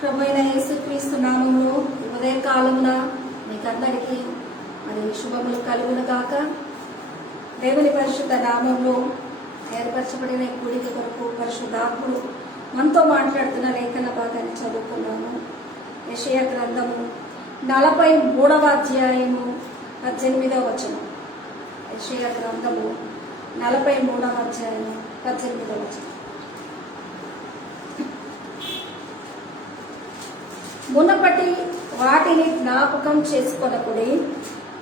ప్రభువైన యేసుక్రీస్తు నామములో ఉదయకాలమున మీకందరికీ మరి శుభములు కలుగును గాక. దేవుని పరిశుద్ధ నామంలో ఏర్పరచబడిన కూడిక కొరకు పరిశుద్ధాత్ముడు మనతో మాట్లాడుతున్న లేఖన భాగాన్ని చదువుకున్నాము. యెషయా గ్రంథము 43వ అధ్యాయము 18వ వచనం. యెషయా గ్రంథము 43వ అధ్యాయము 18వ వచనం. మునపటి వాటిని జ్ఞాపకం చేసుకొనకుడి,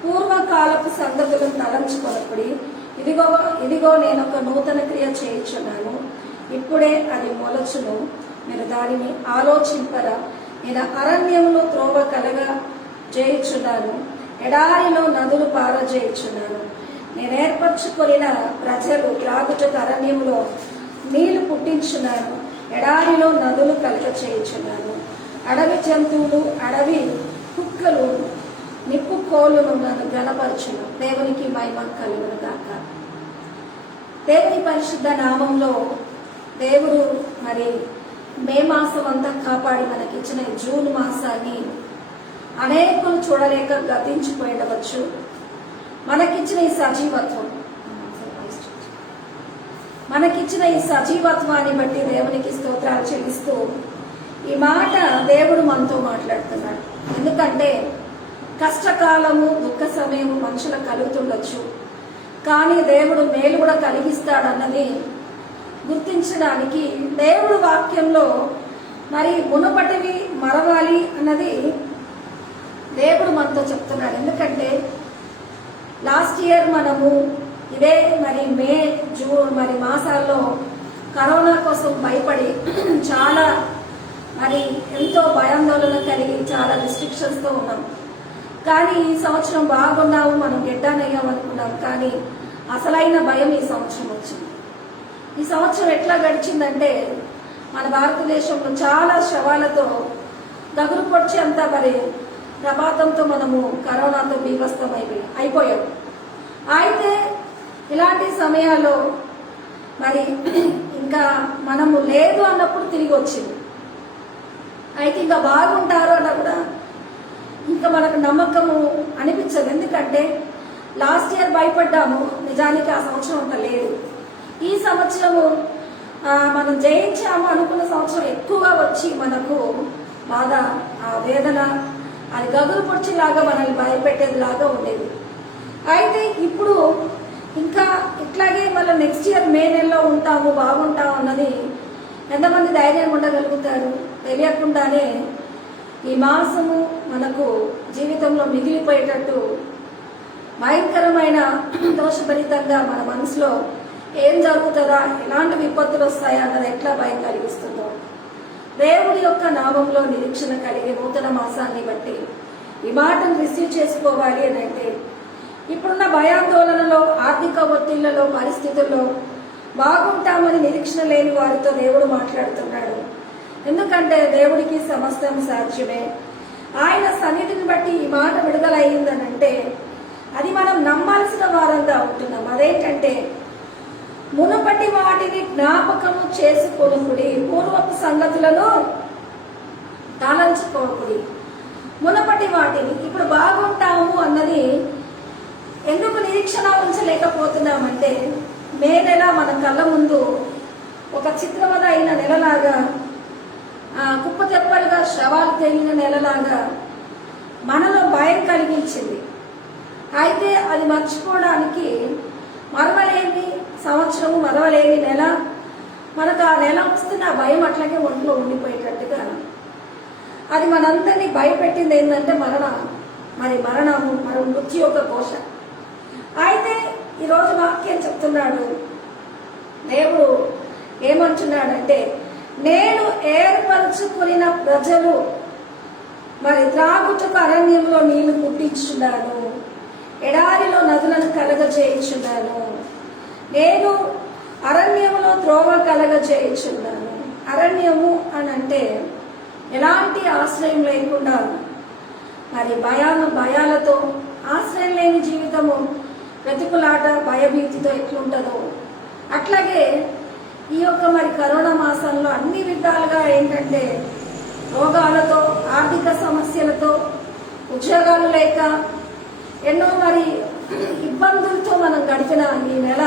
పూర్వకాలపు సంగతులను తలంచుకొనకుడి. ఇదిగో నేను ఒక నూతన క్రియ చేయుచున్నాను, ఇప్పుడే అది మొలచును, మీరు దానిని ఆలోచింపరా. నేను అరణ్యంలో త్రోవ కలగా చేయుచున్నాను, ఎడారిలో నదులు పారజేయుచున్నాను. నేను ఏర్పరచుకొనిన ప్రజలు త్రాగుటకు అరణ్యంలో నీళ్లు పుట్టించున్నాను, ఎడారిలో నదులు కలగ చేయుచున్నాను. అడవి జంతువులు, అడవి కుక్కలు, నిప్పు కోలును నన్ను గణపరచును. దేవునికి మహిమ కలుగును గాక. దేవుని పరిశుద్ధ నామంలో దేవుడు మరి మే మాసం అంతా కాపాడి మనకిచ్చిన జూన్ మాసాన్ని అనేకులు చూడలేక గతించిపోయిండవచ్చు. మనకిచ్చిన ఈ సజీవత్వాన్ని బట్టి దేవునికి స్తోత్రాలు చెల్లిస్తూ ఈ మాట దేవుడు మనతో మాట్లాడుతున్నాడు. ఎందుకంటే కష్టకాలము, దుఃఖ సమయము మనుషులకు కలుగుతుండొచ్చు, కానీ దేవుడు మేలు కూడా కలిగిస్తాడన్నది గుర్తించడానికి దేవుడు వాక్యంలో మరి మునుపటివి మరవాలి అన్నది దేవుడు మనతో చెప్తున్నాడు. ఎందుకంటే లాస్ట్ ఇయర్ మనము ఇదే మరి మే, జూన్ మరి మాసాల్లో కరోనా కోసం భయపడి చాలా మరి ఎంతో భయాందోళన కలిగి చాలా రిస్ట్రిక్షన్స్తో ఉన్నాం. కానీ ఈ సంవత్సరం బాగున్నాము, మనం గెడ్డానయ్యాం అనుకున్నాం, కానీ అసలైన భయం ఈ సంవత్సరం వచ్చింది. ఈ సంవత్సరం ఎట్లా గడిచిందంటే మన భారతదేశంలో చాలా శవాలతో దగురు పొడిచి అంతా మరి ప్రమాదంతో మనము కరోనాతో బీభత్సం అయిపోయాం. అయితే ఇలాంటి సమయాల్లో మరి ఇంకా మనము లేదు అన్నప్పుడు తిరిగి వచ్చింది. అయితే ఇంకా బాగుంటారు అన్న కూడా ఇంకా మనకు నమ్మకము అనిపించదు. ఎందుకంటే లాస్ట్ ఇయర్ భయపడ్డాము, నిజానికి ఆ సంవత్సరం అంత లేదు. ఈ సంవత్సరము మనం జయించాము అనుకున్న సంవత్సరం ఎక్కువగా వచ్చి మనకు బాధ, ఆ వేదన, అది గగురు పొడిచేలాగా మనల్ని భయపెట్టేదిలాగా ఉండేది. అయితే ఇప్పుడు ఇంకా ఇట్లాగే మళ్ళీ నెక్స్ట్ ఇయర్ మే నెలలో ఉంటాము, బాగుంటాము అన్నది ఎంతమంది ధైర్యం ఉండగలుగుతారు? తెలియకుండానే ఈ మాసము మనకు జీవితంలో మిగిలిపోయేటట్టు భయంకరమైన దోషభరితంగా మన మనసులో ఏం జరుగుతుందా, ఎలాంటి విపత్తులు వస్తాయా అన్నది ఎట్లా భయం కలిగిస్తుందో, దేవుడి యొక్క నామంలో నిరీక్షణ కలిగి నూతన మాసాన్ని బట్టి ఈ మాటను రిసీవ్ చేసుకోవాలి అని అంటే ఇప్పుడున్న భయాందోళనలో, ఆర్థిక ఒత్తిళ్లలో, పరిస్థితుల్లో బాగుంటామని నిరీక్షణ లేని వారితో దేవుడు మాట్లాడుతున్నాడు. ఎందుకంటే దేవుడికి సమస్తం సాధ్యమే. ఆయన సన్నిధిని బట్టి ఈ మాట విడుదలయ్యిందనంటే అది మనం నమ్మాల్సిన వారంగా ఉంటున్నాం. అదేంటంటే మునుపటి వాటిని జ్ఞాపకము చేసుకొనుకుడి, పూర్వపు సంగతులను తలంచుకోకుడి. మునుపటి వాటిని ఇప్పుడు బాగుంటాము అన్నది ఎందుకు నిరీక్షణ ఉంచలేకపోతున్నామంటే మే నెల మన కళ్ళ ముందు ఒక చిత్రవద అయిన నెలలాగా, కుప్పతెప్పలుగా శవాలు తేలిన నెలలాగా మనలో భయం కలిగించింది. అయితే అది మర్చిపోవడానికి మరవలేని సంవత్సరము, మరవలేని నెల, మనకు ఆ నెల వస్తున్న భయం అట్లాగే ఒంట్లో ఉండిపోయేటట్టుగా అది మనందరినీ భయపెట్టింది. ఏంటంటే మరణము, మన మృత్యు యొక్క ఘోష. అయితే ఈరోజు వాక్యం చెప్తున్నాడు, దేవుడు ఏమంటున్నాడంటే నేను ఏర్పరచుకున్న ప్రజలు మరి త్రాగుటకు అరణ్యంలో నీళ్లు పుట్టించున్నాను, ఎడారిలో నదులను కలగజేయుచున్నాను. నేను అరణ్యములో త్రోవ కలగజేయుచున్నాను. అరణ్యము అని అంటే ఎలాంటి ఆశ్రయం లేకుండా మరి భయాలతో ఆశ్రయం లేని జీవితము, వెతుకులాట, భయభీతితో ఎట్లుంటుందో అట్లాగే ఈ యొక్క మరి కరోనా మాసంలో అన్ని విధాలుగా ఏంటంటే రోగాలు సమస్యలతో, ఉద్యోగాలు లేక ఎన్నో మరి ఇబ్బందులతో మనం గడిపిన ఈ నెల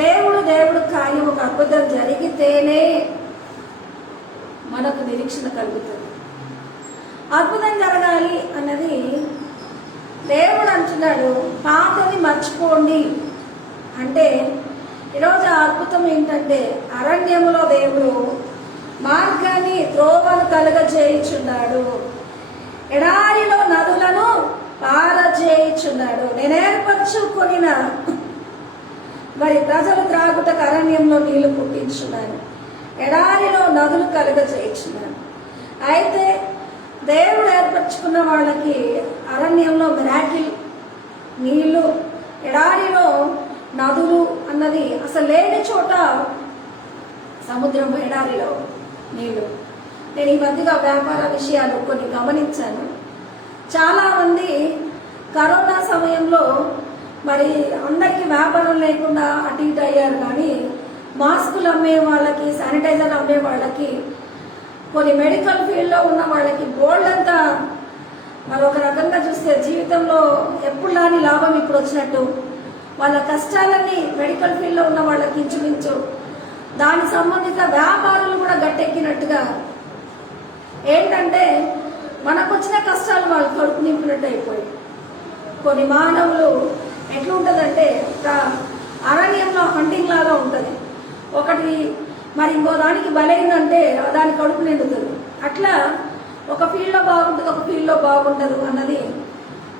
దేవుడు కార్యం ఒక అద్భుతం జరిగితేనే మనకు నిరీక్షణ కలుగుతుంది. అద్భుతం జరగాలి అన్నది దేవుడు అంటున్నాడు, పాతని మర్చిపోండి అంటే ఈరోజు అద్భుతం ఏంటంటే అరణ్యములో దేవుడు మార్గాన్ని త్రోవను కలుగజేయుచున్నాడు, ఎడారిలో నదులను పారజేయుచున్నాడు. నేను ఏర్పరచుకొనిన మరి ప్రజలు త్రాగుటకు అరణ్యంలో నీళ్లు పుట్టించున్నాను, ఎడారిలో నదులు కలుగజేయుచున్నాను. అయితే దేవుడు ఏర్పరచుకున్న వాళ్ళకి అరణ్యంలో మిరాకిల్, నీళ్లు, ఎడారిలో నదులు అన్నది అసలు లేని చోట సముద్రం, ఎడారిలో నీళ్లు. నేను ఈ మధ్యగా వ్యాపార విషయాలు కొన్ని గమనించాను. చాలామంది కరోనా సమయంలో మరి అందరికీ వ్యాపారం లేకుండా అటు ఇటు అయ్యారు. కానీ మాస్కులు అమ్మే వాళ్ళకి, శానిటైజర్ అమ్మే వాళ్ళకి, కొన్ని మెడికల్ ఫీల్డ్లో ఉన్న వాళ్ళకి బోల్డంతా మరి ఒక రకంగా చూస్తే జీవితంలో ఎప్పుడు లాని లాభం ఇప్పుడు వచ్చినట్టు వాళ్ళ కష్టాలన్నీ మెడికల్ ఫీల్డ్లో ఉన్న వాళ్ళకి ఇంచుమించు దానికి సంబంధిత వ్యాపారులు కూడా గట్టెక్కినట్టుగా ఏంటంటే మనకు వచ్చిన కష్టాలు వాళ్ళు కడుపు నింపినట్టు అయిపోయి కొన్ని మానవులు ఎట్లుంటుందంటే అరణ్యంలో హంటింగ్ లాగా ఉంటుంది. ఒకటి మరి ఇంకో దానికి బలైందంటే దాని కడుపు నిండుతుంది. అట్లా ఒక ఫీల్డ్లో బాగుంటుంది, ఒక ఫీల్డ్లో బాగుండదు అన్నది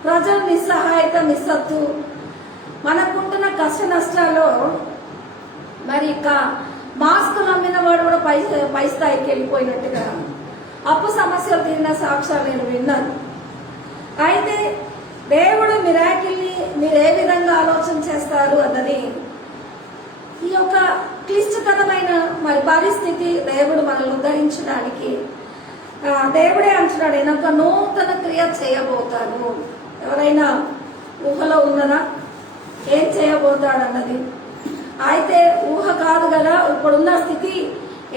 ప్రజలు నిస్సహాయత, నిస్సత్తు, మనకుంటున్న కష్ట నష్టాల్లో మరి మాస్కులు అమ్మిన వాడు కూడా పై స్థాయికి వెళ్ళిపోయినట్టుగా అప్పు సమస్యలు తీరిన సాక్ష్యాలు నేను విన్నాను. అయితే దేవుడు మిరాకిల్ని మీరు ఏ విధంగా ఆలోచన చేస్తారు అన్నది ఈ యొక్క క్లిష్టతరమైన మరి పరిస్థితి దేవుడు మనల్ని ఉద్ధరించడానికి దేవుడే అంటున్నాడు, నేను ఒక నూతన క్రియ చేయబోతాను. ఎవరైనా ఊహలో ఉన్నదా ఏం చేయబోతాడు అన్నది? అయితే ఊహ కాదు కదా, ఇప్పుడున్న స్థితి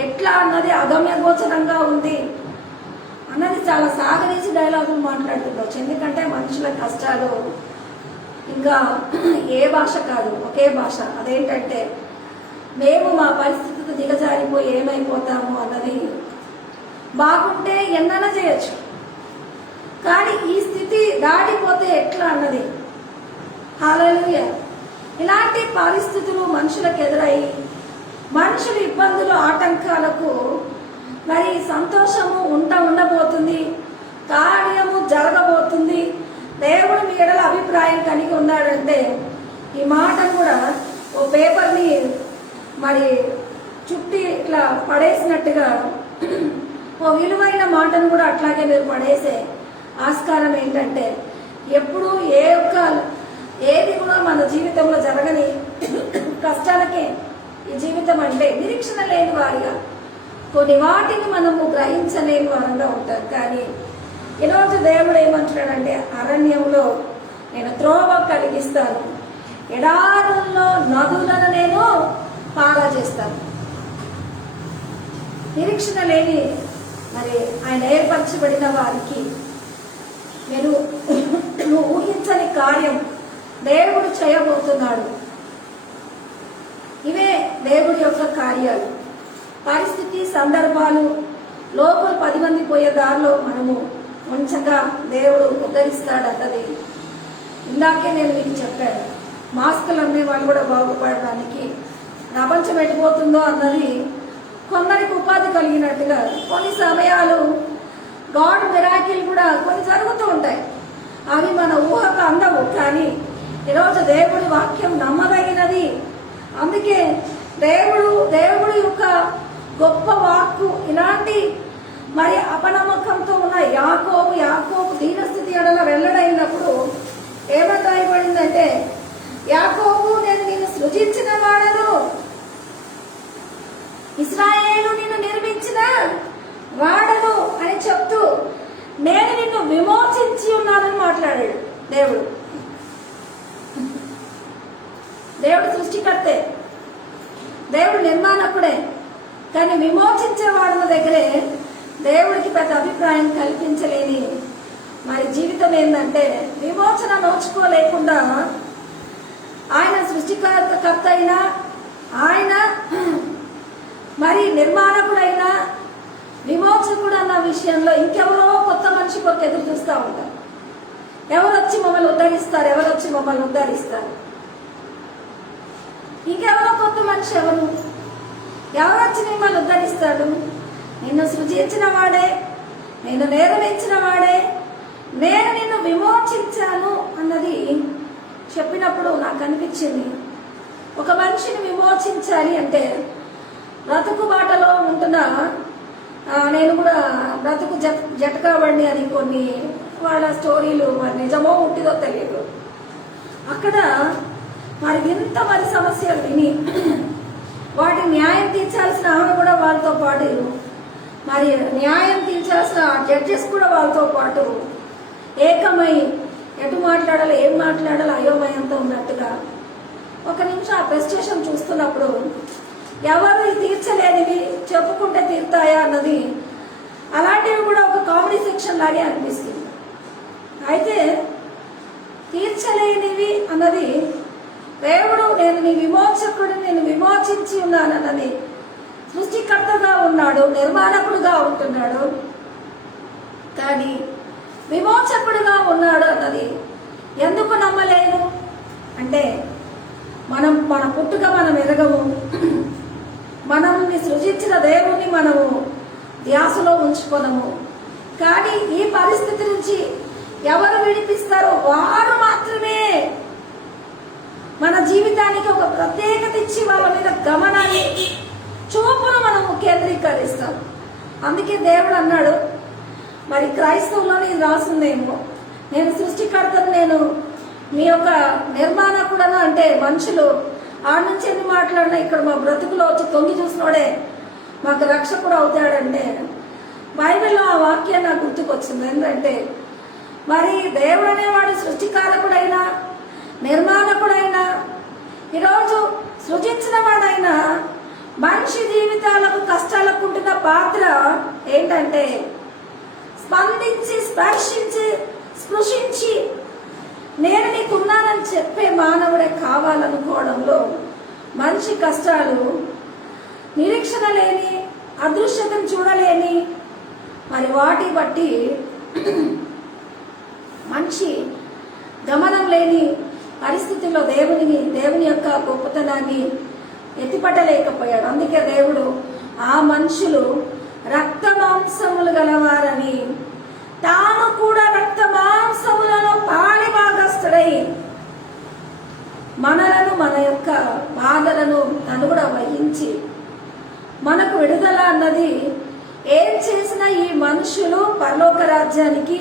ఎట్లా అన్నది అగమ్య గోచరంగా ఉంది అన్నది చాలా సాగరించి డైలాగులు మాట్లాడుతుండొచ్చు. ఎందుకంటే మనుషుల కష్టాలు ఇంకా ఏ భాష కాదు, ఒకే భాష. అదేంటంటే మేము మా పరిస్థితితో దిగజారిపోయి ఏమైపోతాము అన్నది. బాగుంటే ఎన్నైనా చేయొచ్చు, కానీ ఈ స్థితి దాటిపోతే ఎట్లా అన్నది. హల్లెలూయా. ఇలాంటి పరిస్థితులు మనుషులకు ఎదురై మనుషుల ఇబ్బందులు, ఆటంకాలకు మరి సంతోషము ఉండబోతుంది, కార్యము జరగబోతుంది. దేవుడు మీ ఎడల అభిప్రాయం కలిగి ఉన్నాడంటే ఈ మాట కూడా ఓ పేపర్ని మరి చుట్టి ఇట్లా పడేసినట్టుగా ఓ విలువైన మాటను కూడా అట్లాగే మీరు పడేసే ఆస్కారం ఏంటంటే ఎప్పుడు ఏది కూడా మన జీవితంలో జరగని కష్టాలకే ఈ జీవితం అంటే నిరీక్షణ లేని వారిగా కొన్ని వాటిని మనము గ్రహించలేని వారంగా ఉంటారు. కానీ ఈరోజు దేవుడు ఏమంటున్నాడంటే అరణ్యంలో నేను త్రోవ కలిగిస్తాను, ఎడారుల్లో నదులను నేను పారా చేస్తాను. నిరీక్షణ లేని మరి ఆయన ఏర్పరచబడిన వారికి నువ్వు ఊహించని కార్యం దేవుడు చేయబోతున్నాడు. ఇవే దేవుడి యొక్క కార్యాలు. పరిస్థితి, సందర్భాలు, లోపల 10 మంది పోయే దారిలో మనము ఉంచగా దేవుడు ఉద్ధరిస్తాడన్నది ఇందాకే నేను మీకు చెప్పాను. మాస్కులు అమ్మే వాళ్ళు కూడా బాగుపడడానికి ప్రపంచం ఎటుపోతుందో అన్నది కొందరికి ఉపాధి కలిగినట్టుగా కొన్ని సమయాలు గాడ్ మిరాకిల్ కూడా కొన్ని జరుగుతూ ఉంటాయి. అవి మన ఊహకు అందవు. కానీ ఈరోజు దేవుడి వాక్యం నమ్మదగినది. అందుకే దేవుడి యొక్క గొప్ప వాక్కు ఇలాంటి మరి అపనమ్మకంతో ఉన్న యాకోబు దీనస్థితి ఎడల వెల్లడైనప్పుడు ఏమని రాయబడిందంటే, యాకోబు నేను నిన్ను సృజించిన వాడను, ఇశ్రాయేలు నిన్ను నిర్మించిన వాడను అని చెప్తూ నేను నిన్ను విమోచించి ఉన్నానని మాట్లాడాడు. దేవుడు సృష్టికర్తే, దేవుడు నిర్మాణకుడే. కానీ విమోచించే వాడుల దగ్గరే దేవుడికి పెద్ద అభిప్రాయం కల్పించలేని మరి జీవితం ఏంటంటే, విమోచన నోచుకోలేకుండా ఆయన సృష్టికర్త అయినా, ఆయన మరి నిర్మాణకుడైన విమోచకుడు అన్న విషయంలో ఇంకెవరో కొత్త మనిషి కొరకు ఎదురు చూస్తూ ఉంటారు. ఎవరొచ్చి మమ్మల్ని ఉద్ధరిస్తారు, ఎవరొచ్చి మమ్మల్ని ఉద్ధరిస్తారు, ఇంకెవరో కొత్త మనిషి ఎవరొచ్చి మిమ్మల్ని ఉద్ధరిస్తాడు? నిన్ను సృజించిన వాడే, నేను నేరవేర్చిన వాడే, నేను నిన్ను విమోచించాను అన్నది చెప్పినప్పుడు నాకు అనిపించింది, ఒక మనిషిని విమోచించాలి అంటే బ్రతుకు బాటలో ఉంటున్న నేను కూడా బ్రతుకు జటకాబండి అని కొన్ని వాళ్ళ స్టోరీలు మరి నిజమో ఉంటిదో తెలియదు. అక్కడ మరి ఎంత మరి సమస్యలు విని వాటిని న్యాయం తీర్చాల్సిన ఆమె కూడా వాళ్ళతో పాటు, మరి న్యాయం తీర్చాల్సిన జడ్జెస్ కూడా వాళ్ళతో పాటు ఏకమై ఎటు మాట్లాడాలో ఏం మాట్లాడాలో అయోమయంతో ఉన్నట్టుగా ఒక నిమిషం ఆ ప్రెస్టేషన్ చూస్తున్నప్పుడు ఎవరు తీర్చలేనివి చెప్పుకుంటే తీరుతాయా అన్నది, అలాంటివి కూడా ఒక కామెడీ సెక్షన్ లాగే అనిపిస్తుంది. అయితే తీర్చలేనివి అన్నది దేవుడు, నేను నీ విమోచకుడు, నేను విమోచించి ఉన్నానన్నది సృష్టికర్తగా ఉన్నాడు, నిర్మాణకుడుగా ఉంటున్నాడు, కానీ విమోచకుడుగా ఉన్నాడు అన్నది ఎందుకు నమ్మలేను అంటే, మన పుట్టుక మనం ఎరగము, మనల్ని సృజించిన దేవుణ్ణి మనము ధ్యాసలో ఉంచుకోనము. కానీ ఈ పరిస్థితి నుంచి ఎవరు విడిపిస్తారో వారు మాత్రమే మన జీవితానికి ఒక ప్రత్యేకత ఇచ్చి వాళ్ళ మీద గమనాన్ని చూపును మనము కేంద్రీకరిస్తాం. అందుకే దేవుడు అన్నాడు, మరి క్రైస్తవులోనే ఇది రాస్తుందేమో, నేను సృష్టికర్తను, నేను మీ యొక్క నిర్మాణకుడను అంటే మనుషులు ఆ నుంచి ఎన్ని మాట్లాడినా ఇక్కడ మా బ్రతుకులో వచ్చి తొంగి చూసినోడే మాకు రక్షకుడు అవుతాడంటే, బైబిల్లో ఆ వాక్యం నాకు గుర్తుకొచ్చింది. ఎందుకంటే మరి దేవుడు అనేవాడు సృష్టికారకుడైనా నిర్మాణకుడైనా ఈరోజు సృజించిన వాడైనా మనిషి జీవితాలకు కష్టాలకు ఉంటున్న పాత్ర ఏంటంటే, స్పందించి స్పర్శించి స్పృశించి నేను నీకున్నానని చెప్పే మానవుడే కావాలనుకోవడంలో మనిషి కష్టాలు, నిరీక్షణ లేని, అదృశ్యతను చూడలేని మరి వాటి బట్టి మనిషి గమనం లేని పరిస్థితుల్లో దేవుని యొక్క గొప్పతనాన్ని ఎత్తిపట్టలేకపోయాడు. అందుకే దేవుడు ఆ మనుషులు రక్త మాంసములు గలవారని, తాను కూడా రక్త మాంసములను పాలి భాగస్థుడై మనలను, మన యొక్క బాధలను తను కూడా వహించి మనకు విడుదల అన్నది ఏం చేసినా ఈ మనుషులు పరలోక రాజ్యానికి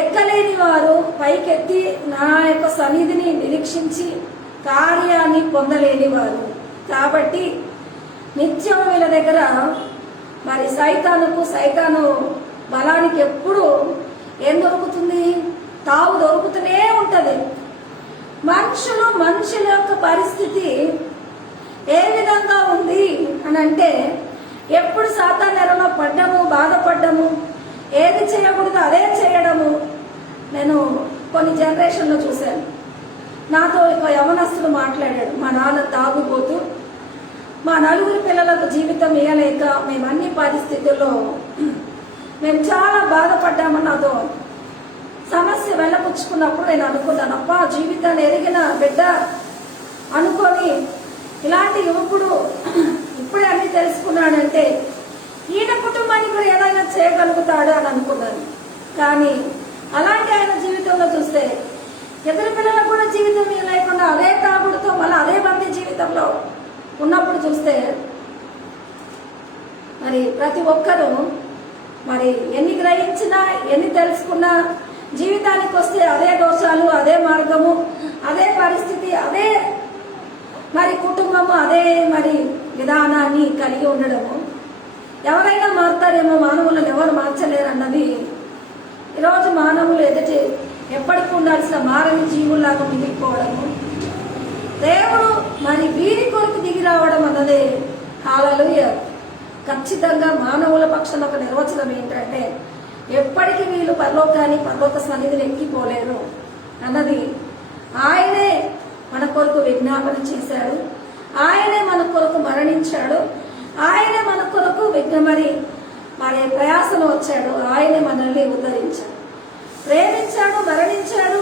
ఎక్కలేని వారు, పైకెత్తి నా యొక్క సన్నిధిని నిరీక్షించి కార్యాన్ని పొందలేని వారు. కాబట్టి నిత్యం వీళ్ళ దగ్గర మరి సైతాను బలానికి ఎప్పుడు ఏం దొరుకుతుంది? తావు దొరుకుతూనే ఉంటది. మనుషుల యొక్క పరిస్థితి ఏ విధంగా ఉంది అని అంటే, ఎప్పుడు సాతాను ఎరలో పడ్డము, బాధపడ్డము, ఏది చేయకూడదు అదే చేయడము. నేను కొన్ని జనరేషన్లో చూశాను. నాతో ఒక యవనస్తుడు మాట్లాడాడు, మా నాన్న తాగుపోతూ మా నలుగురు పిల్లలకు జీవితం ఇవ్వలేక మేము అన్ని పరిస్థితుల్లో మేము చాలా బాధపడ్డామని నాతో సమస్య వెళ్ళపుచ్చుకున్నప్పుడు నేను అనుకున్నాను, అప్పా జీవితాన్ని ఎరిగిన బిడ్డ అనుకొని ఇలాంటి యువకుడు ఇప్పుడే అన్ని తెలుసుకున్నాడంటే ఈయన కుటుంబానికి కూడా ఏదైనా చేయగలుగుతాడు అని అనుకున్నాను. కానీ అలాంటి ఆయన జీవితంలో చూస్తే ఇద్దరు పిల్లలకు కూడా జీవితం లేకుండా అదే తాగుడుతో మళ్ళీ అదే బందీ జీవితంలో ఉన్నప్పుడు చూస్తే మరి ప్రతి ఒక్కరూ మరి ఎన్ని గ్రహించినా ఎన్ని తెలుసుకున్నా జీవితానికి వస్తే అదే దోషాలు, అదే మార్గము, అదే పరిస్థితి, అదే మరి కుటుంబము, అదే మరి విధానాన్ని కలిగి ఉండడము. ఎవరైనా మారుతారేమో, మానవులను ఎవరు మార్చలేరు అన్నది ఈరోజు మానవులు ఎప్పటికి ఉండాల్సిన మారని జీవుల్లాగా మిగిలిపోవడము. దేవుడు మరి వీరి కొరకు దిగి రావడం అన్నదే హల్లెలూయా. ఖచ్చితంగా మానవుల పక్షాన ఒక నిర్వచనం ఏంటంటే ఎప్పటికీ వీళ్ళు పరలోక సన్నిధిని ఎక్కిపోలేరు అన్నది. ఆయనే మన కొరకు విజ్ఞాపన చేశాడు, ఆయనే మన కొరకు మరణించాడు, ఆయనే మన కొరకు మరి ప్రయాసను వచ్చాడు, ఆయనే మనల్ని ఉద్ధరించాడు, ప్రేమించాడు, మరణించాడు,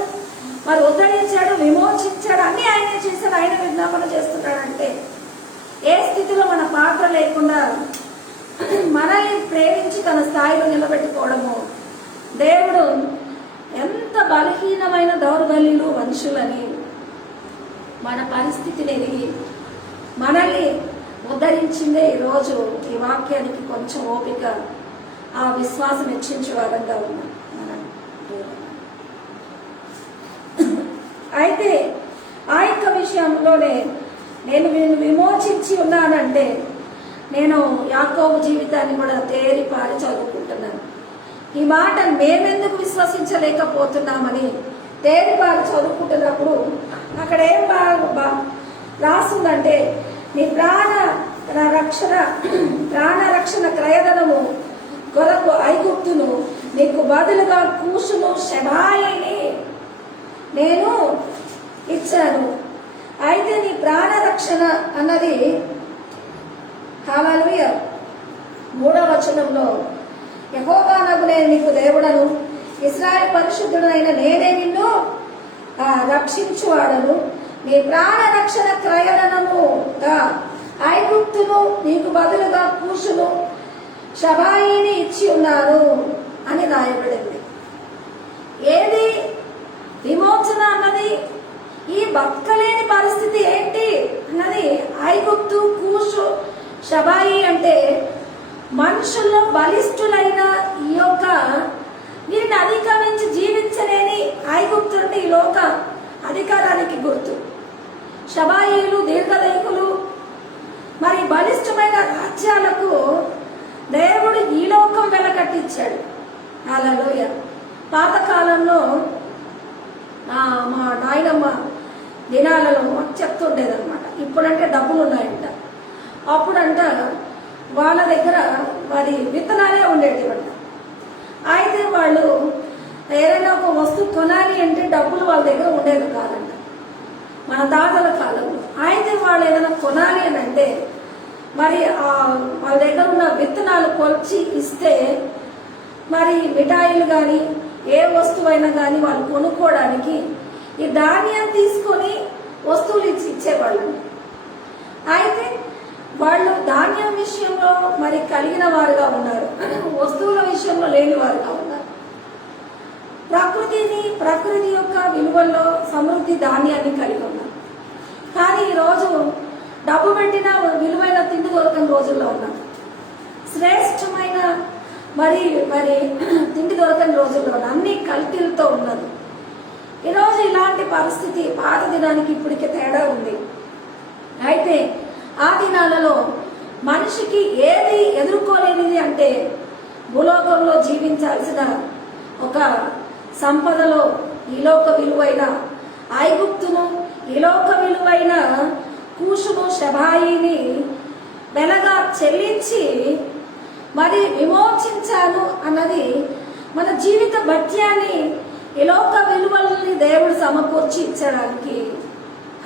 మరి ఉద్ధరించాడు, విమోచించాడు, అన్ని ఆయనే చేశాడు. ఆయన విజ్ఞాపన చేస్తున్నాడంటే ఏ స్థితిలో మన పాత్ర లేకుండా మనల్ని ప్రేమించి తన స్థాయిలో నిలబెట్టుకోవడము. దేవుడు ఎంత బలహీనమైన దౌర్బల్యులు మనుషులని మన పరిస్థితిని ఎరిగి మనల్ని ఉద్ధరించిందే ఈరోజు ఈ వాక్యానికి కొంచెం ఓపిక, ఆ విశ్వాసం హెచ్చించే వారంగా ఉన్నాం మనం. అయితే ఆ యొక్క విషయంలోనే నేను విమోచించి ఉన్నానంటే నేను యాకోబు జీవితాన్ని కూడా తేరిపారి చదువుకుంటున్నాను. ఈ మాట మేమెందుకు విశ్వసించలేకపోతున్నామని తేరిపారి చదువుకుంటున్నప్పుడు అక్కడ ఏం రాస్తుందంటే, నీ ప్రాణ రక్షణ క్రయధనము కొరకు ఐగుప్తును, నీకు బదులుగా కూషును షెబాయిని నేను ఇచ్చాను. అయితే నీ ప్రాణ రక్షణ అన్నది హల్లెలూయా 3వ వచనంలో, యెహోవానగు నేను నీకు దేవుడను, ఇశ్రాయేలు పరిశుద్ధుడైన నేనే నిన్ను రక్షించువాడను, నీ ప్రాణ రక్షణ క్రయధనముగా ఐగుప్తును, నీకు బదులుగా కూషును షబాయిని ఇచ్చి ఉన్నాను అని రాయబడింది. ఏది విమోచన అన్నది? ఈ బతకలేని పరిస్థితి ఏంటి అన్నది ఐగుప్తు, కూషు, షబాయి అంటే మనుషుల్లో బలిష్ఠులైన ఈ యొక్క వీరిని అధిగమించి జీవించలేని ఐగుప్తు నుండి ఈ లోక అధికారానికి గుర్తు. షబాయిలు దీర్ఘదైకులు, మరి బలిష్టమైన రాజ్యాలకు దేవుడు ఈ లోకం వెలకట్టించాడు. హల్లెలూయా. పాతకాలంలో మా నాయనమ్మ దినాలలో మాకు చెప్తుండేదన్నమాట. ఇప్పుడంటే డబ్బులు ఉన్నాయంట, అప్పుడంట వాళ్ళ దగ్గర మరి విత్తనాలే ఉండేటివంట. అయితే వాళ్ళు ఏదైనా ఒక వస్తువు కొనాలి అంటే డబ్బులు వాళ్ళ దగ్గర ఉండేది కాదంట మన తాతల కాలంలో. అయితే వాళ్ళు ఏదైనా కొనాలి అని అంటే మరి వాళ్ళ దగ్గర ఉన్న విత్తనాలు కొలిచి ఇస్తే మరి మిఠాయిలు కానీ ఏ వస్తువైనా కానీ వాళ్ళు కొనుక్కోవడానికి ఈ ధాన్యం తీసుకొని వస్తువులు ఇచ్చేవాళ్ళు. అయితే వాళ్ళు ధాన్యం విషయంలో మరి కలిగిన వారుగా ఉన్నారు, వస్తువుల విషయంలో లేని వారుగా ఉన్నారు. ప్రకృతి యొక్క విలువల్లో సమృద్ధి ధాన్యాన్ని కలిగి ఉన్నారు. కానీ ఈరోజు డబ్బు పెట్టిన విలువైన తిండి దొరకని రోజుల్లో ఉన్నారు. శ్రేష్టమైన మరి తిండి దొరకని రోజుల్లో ఉన్నారు. అన్ని కల్తీలతో ఉన్నది. ఈరోజు ఇలాంటి పరిస్థితి పాత దినానికి ఇప్పటికే తేడా ఉంది. అయితే ఆ దినాలలో మనిషికి ఏది ఎదుర్కోలేనిది అంటే భూలోకంలో జీవించాల్సిన ఒక సంపదలో ఈలోక విలువైన ఐగుప్తును, ఈలోక విలువైన కూషును, షబాయిని వెలగా చెల్లించి మరి విమోచించాను అన్నది మన జీవిత భత్యాన్ని, ఈలోక విలువల్ని దేవుడు సమకూర్చి ఇచ్చడానికి.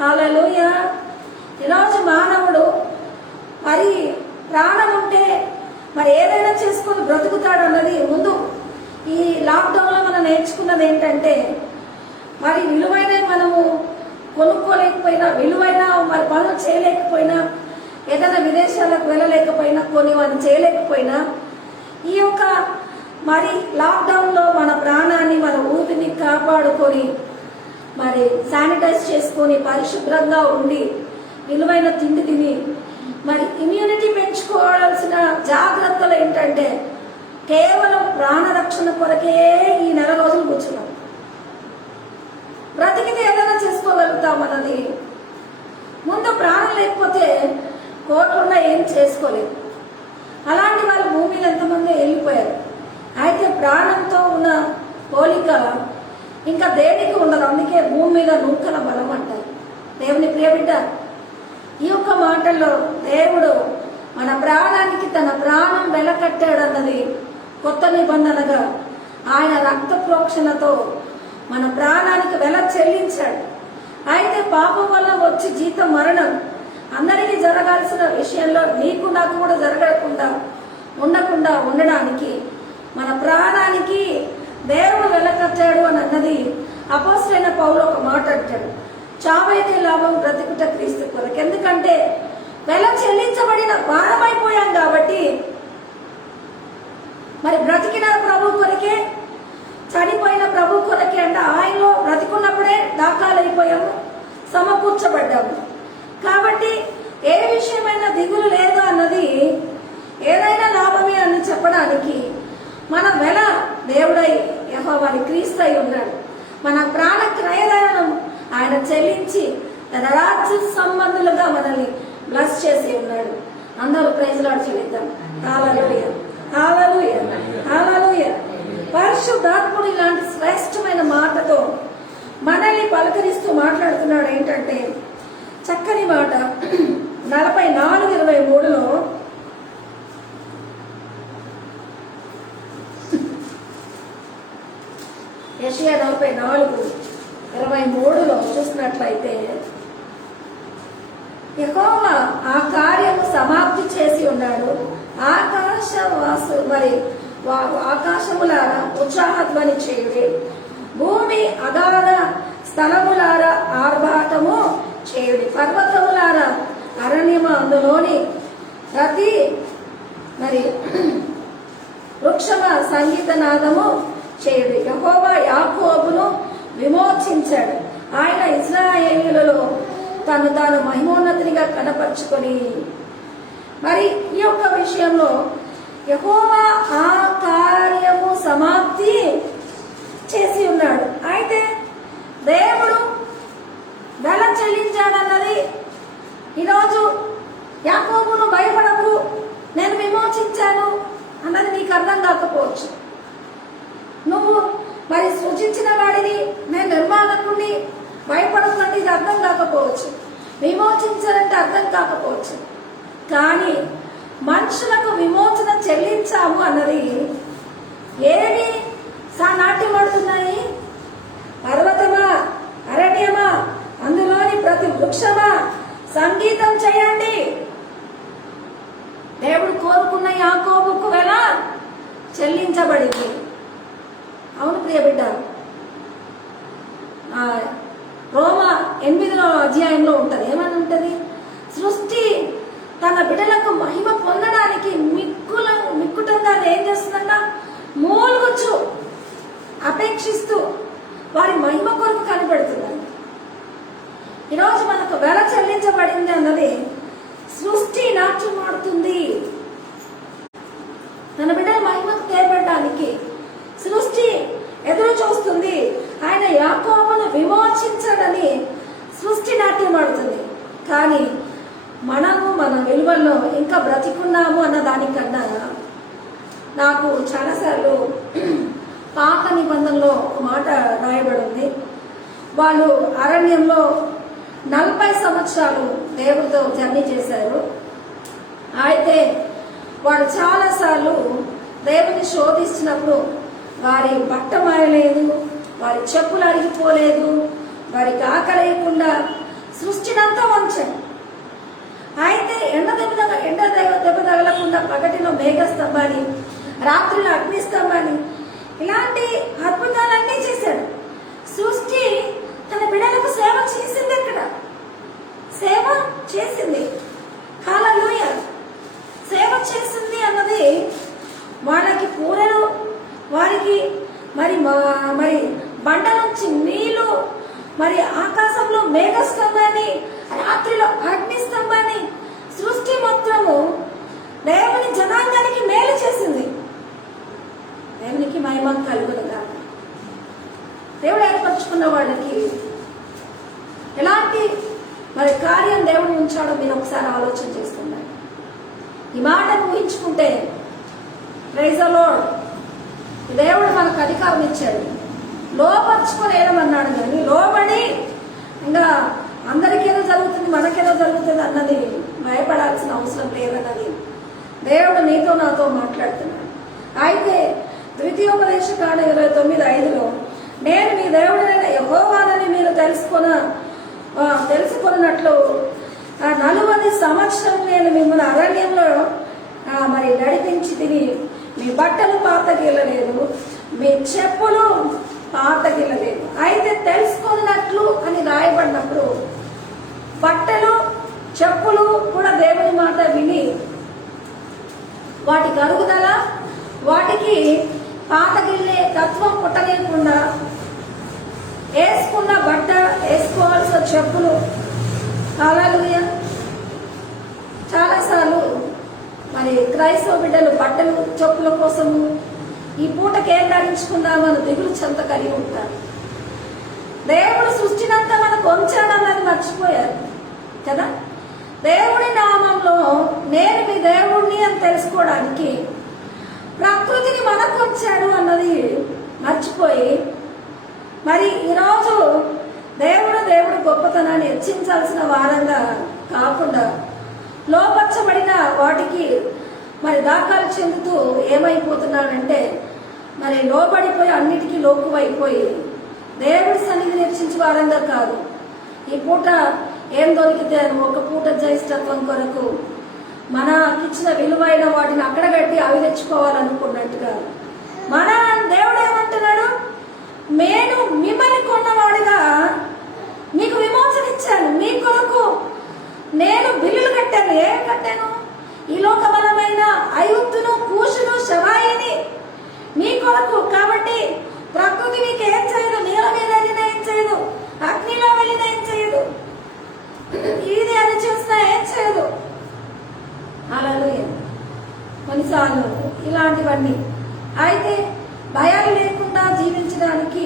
హల్లెలూయా. ఈరోజు మానవుడు మరి ప్రాణం ఉంటే మరి ఏదైనా చేసుకొని బ్రతుకుతాడు అన్నది ముందు ఈ లాక్డౌన్లో మనం నేర్చుకున్నది ఏంటంటే, మరి విలువైన మనము కొనుక్కోలేకపోయినా, విలువైన మరి పనులు చేయలేకపోయినా, ఏదైనా విదేశాలకు వెళ్ళలేకపోయినా, కొన్ని మనం చేయలేకపోయినా, ఈ యొక్క మరి లాక్డౌన్లో మన ప్రాణాన్ని, మన ఊపిరిని కాపాడుకొని మరి శానిటైజ్ చేసుకొని పరిశుభ్రంగా ఉండి విలువైన తిండి తిని మరి ఇమ్యూనిటీ పెంచుకోవాల్సిన జాగ్రత్తలు ఏంటంటే కేవలం ప్రాణరక్షణ కొరకే ఈ నెల రోజులు కూర్చున్నాం. బ్రతికితే ఏదైనా చేసుకోగలుగుతాం అన్నది. ముందు ప్రాణం లేకపోతే కోట్లున్నా ఏం చేసుకోలేదు. అలాంటి వాళ్ళు భూమి మీద ఎంతమంది వెళ్ళిపోయారు. అయితే ప్రాణంతో ఉన్న పోలిక ఇంకా దేనికి ఉండదు. అందుకే భూమి మీద నూకల బలం అంటారు. దేవుని ప్రియబిడ్డ, ఈ యొక్క మాటల్లో దేవుడు మన ప్రాణానికి తన వెలకట్టాడు అన్నది కొత్త నిబంధనగా ఆయన రక్త ప్రోక్షణతో మన ప్రాణానికి వెల చెల్లించాడు. అయితే పాపం వల్ల వచ్చి జీతం మరణం. అందరికీ జరగాల్సిన విషయంలో నీకు నాకు కూడా జరగకుండా ఉండడానికి మన ప్రాణానికి దేవుడు వెలకట్టాడు అని అన్నది అపోస్తలుడైన పౌలు ఒక మాట అంటాడు, చావైతే లాభం బ్రతికుట క్రీస్తు కొరకు. ఎందుకంటే వెల చెల్లించబడిన భారమైపోయాం కాబట్టి. మరి బ్రతికిన ప్రభు కొరకే, చనిపోయిన ప్రభు కొరకే అంటే ఆయనలో బ్రతికున్నప్పుడే దాఖలైపోయాము, సమకూర్చబడ్డాము. కాబట్టి ఏ విషయమైనా దిగులు లేదు అన్నది, ఏదైనా లాభమే అని చెప్పడానికి మన వెల దేవుడై యెహోవాని క్రీస్తు అయి ఉన్నాడు. మన ప్రాణ క్రయధనం ఆయన చెల్లించి తన రాజ్య సంబంధులుగా మనల్ని బ్లెస్ చేసి ఉన్నాడు. అందరూ ప్రైజ్ లార్డ్ చెల్లిద్దాం. హల్లెలూయా, హల్లెలూయా, హల్లెలూయా. పరిశుద్ధాత్ముడు ఇలాంటి శ్రేష్టమైన మాటతో మనల్ని పలకరిస్తూ మాట్లాడుతున్నాడు. ఏంటంటే చక్కని మాట 44:23లో యెషయా 44:23లో చూసినట్లయితే యెహోవా ఆ కార్యము సమాప్తి చేసి ఉన్నాడు. ఆకాశములారా ఉత్సాహధ్వని చేయుడి, భూమి అగాధ స్థలములారా ఆర్భాటము చేయుడి, పర్వతములారా అరణ్యము అందులోని ప్రతి వృక్షమ సంగీతనాదము చేయుడి. యెహోవా యాకోబును విమోచించాడు, ఆయన ఇశ్రాయేలీయులలో తాను మహిమోన్నతినిగా కనపరుచుకొని. మరి ఈ యొక్క విషయంలో యెహోవా ఆ కార్యము సమాప్తి చేసి ఉన్నాడు. అయితే దేవుడు వెల చెల్లించాడన్నది ఈరోజు యాకోబును భయపడకు, నేను విమోచించాను అన్నది నీకు అర్థం కాకపోవచ్చు. నువ్వు మరి సృజించిన వాడిని, నేను నిర్మాణకుడిని, భయపడకంటే ఇది అర్థం కాకపోవచ్చు, విమోచించాలంటే అర్థం కాకపోవచ్చు. కానీ మనుషులకు విమోచన చెల్లించాము అన్నది ఏవి నాట్యమాడుతున్నాయి? పర్వతమా, అరణ్యమా, అందులోని ప్రతి వృక్షమా సంగీతం చేయండి. దేవుడు కోరుకున్న యాకోబుకు వెల చెల్లించబడింది. అవును ప్రియ బిడ్డ, రోమా 8వ అధ్యాయంలో ఉంటది. ఏమని ఉంటది? సృష్టి తన బిడ్డలకు మహిమ పొందడానికి మిక్కుటంగా ఏం చేస్తుందంట? మూలుగుచ్చు అపేక్షిస్తూ వారి మహిమ కొరకు కనిపెడుతుందండి. ఈరోజు మనకు వెల చెల్లించబడింది అన్నది సృష్టి నాట్యమాడుతుంది. తన బిడ్డల మహిమకు తేబడడానికి సృష్టి ఎదురు చూస్తుంది. ఆయన యాకోబును విమోచించడని సృష్టి నాట్యమాడుతుంది. కానీ మనము మన విలువల్లో ఇంకా బ్రతికున్నాము అన్న దానికన్నా నాకు చాలాసార్లు పాత నిబంధనలో ఒక మాట రాయబడి ఉంది. వాళ్ళు అరణ్యంలో 40 సంవత్సరాలు దేవుడితో జర్నీ చేశారు. అయితే వాళ్ళు చాలాసార్లు దేవుని శోధిస్తున్నప్పుడు వారి బట్ట మారలేదు, వారి చెప్పులు అరిగిపోలేదు, వారికి ఆకలేయకుండా సృష్టినంతా వంచారు. అయితే ఎండ దెబ్బ తగలకుండా పగటిలో మేఘస్తంభాన్ని, రాత్రిలో అగ్నిస్తంభాన్ని, ఇలాంటి అద్భుతాలన్నీ చేశాడు. సృష్టి తన బిడ్డలకు సేవ చేసింది. అక్కడ సేవ చేసింది. హల్లెలూయా. సేవ చేసింది అన్నది వాళ్ళకి పూరలు, వారికి మరి బండ నుంచి నీళ్లు, మరి ఆకాశంలో మేఘస్తంభాన్ని, రాత్రిలో అగ్నిస్తంభాన్ని, సృష్టి మొత్తము దేవుని జనాంగానికి మేలు చేసింది. దేవునికి మహిమ కలుగునుగా. దేవుడు ఏర్పరచుకున్న వాళ్ళకి ఎలాంటి మరి కార్యం దేవుడు ఉంచాడో మీరు ఒకసారి ఆలోచన చేస్తున్నారు. ఈ మాటను ఊహించుకుంటే ప్రైజ్ ది లార్డ్, దేవుడు మనకు అధికారం ఇచ్చాడు. లోపరుచుకొని ఏమన్నాడు కానీ లోబడి ఇంకా అందరికేదో జరుగుతుంది మనకేదో జరుగుతుంది అన్నది భయపడాల్సిన అవసరం లేదన్నది దేవుడు నీతో నాతో మాట్లాడుతున్నాడు. అయితే ద్వితీయోపదేశకాండ 29:5లో నేను మీ దేవుడైన యెహోవానని మీరు తెలుసుకున్నట్లు 40 సంవత్సరం నేను మిమ్మల్ని అరణ్యంలో మరి నడిపించి తిని మీ బట్టలు పాతగిల్లలేదు, మీ చెప్పులు పాతగిల్లలేదు. అయితే తెలుసుకున్నట్లు అని రాయబడినప్పుడు బట్టలు చెప్పులు కూడా దేవుని మాట విని వాటికి అరుగుదల, వాటికి పాతగిల్లే తత్వం పుట్టలేకుండా వేసుకున్న బట్ట, వేసుకోవాల్సిన చెప్పులు. హల్లెలూయా. చాలాసార్లు మరి క్రైస్తవ బిడ్డలు బట్టలు చెప్పుల కోసము ఈ పూటకి ఏం ధరించుకుందామని దిగులు చెంత కలిగి ఉంటారు. దేవుడు సృష్టినంతా మనకు ఉంచాడన్నది మర్చిపోయారు కదా. దేవుడి నామంలో నేను మీ దేవుడిని అని తెలుసుకోవడానికి ప్రకృతిని మనకు ఉంచాడు అన్నది మర్చిపోయి మరి ఈరోజు దేవుడు గొప్పతనాన్ని హెచ్చించాల్సిన వారంగా కాకుండా లోపరచబడిన వాటికి మరి దాఖలు చెందుతూ ఏమైపోతున్నాడంటే మరి లోబడిపోయి అన్నిటికీ లోకువైపోయి దేవుడి సన్నిధిని హెచ్చించే వారంగా కాదు. ఈ పూట ఏం దొరికితే ఒక పూట జయిష్టత్వం కొరకు మనకిచ్చిన విలువైన వాటిని అక్కడ కట్టి అవి తెచ్చుకోవాలనుకున్నట్టుగా మన దేవుడు ఏమంటున్నాడు, నేను మిమ్మల్ని కొన్నవాడిగా మీకు విమోచన ఇచ్చాను, మీ కొరకు నేను బిల్లులు కట్టాను. ఏం కట్టాను? ఈ లోకబలమైన ఐగుప్తును, కూషును, షబాయిని మీ కొరకు. కాబట్టి ప్రకృతి మీకు ఏం చేయదు, నీళ్ళ మీద వెళ్ళినా ఏం చేయదు, అగ్నిలో వెళ్ళినా ఏం చేయదు, ఇది అని చూసినా ఏం చేయదు. హల్లెలూయా. కొన్నిసార్లు ఇలాంటివన్నీ అయితే భయాలు లేకుండా జీవించడానికి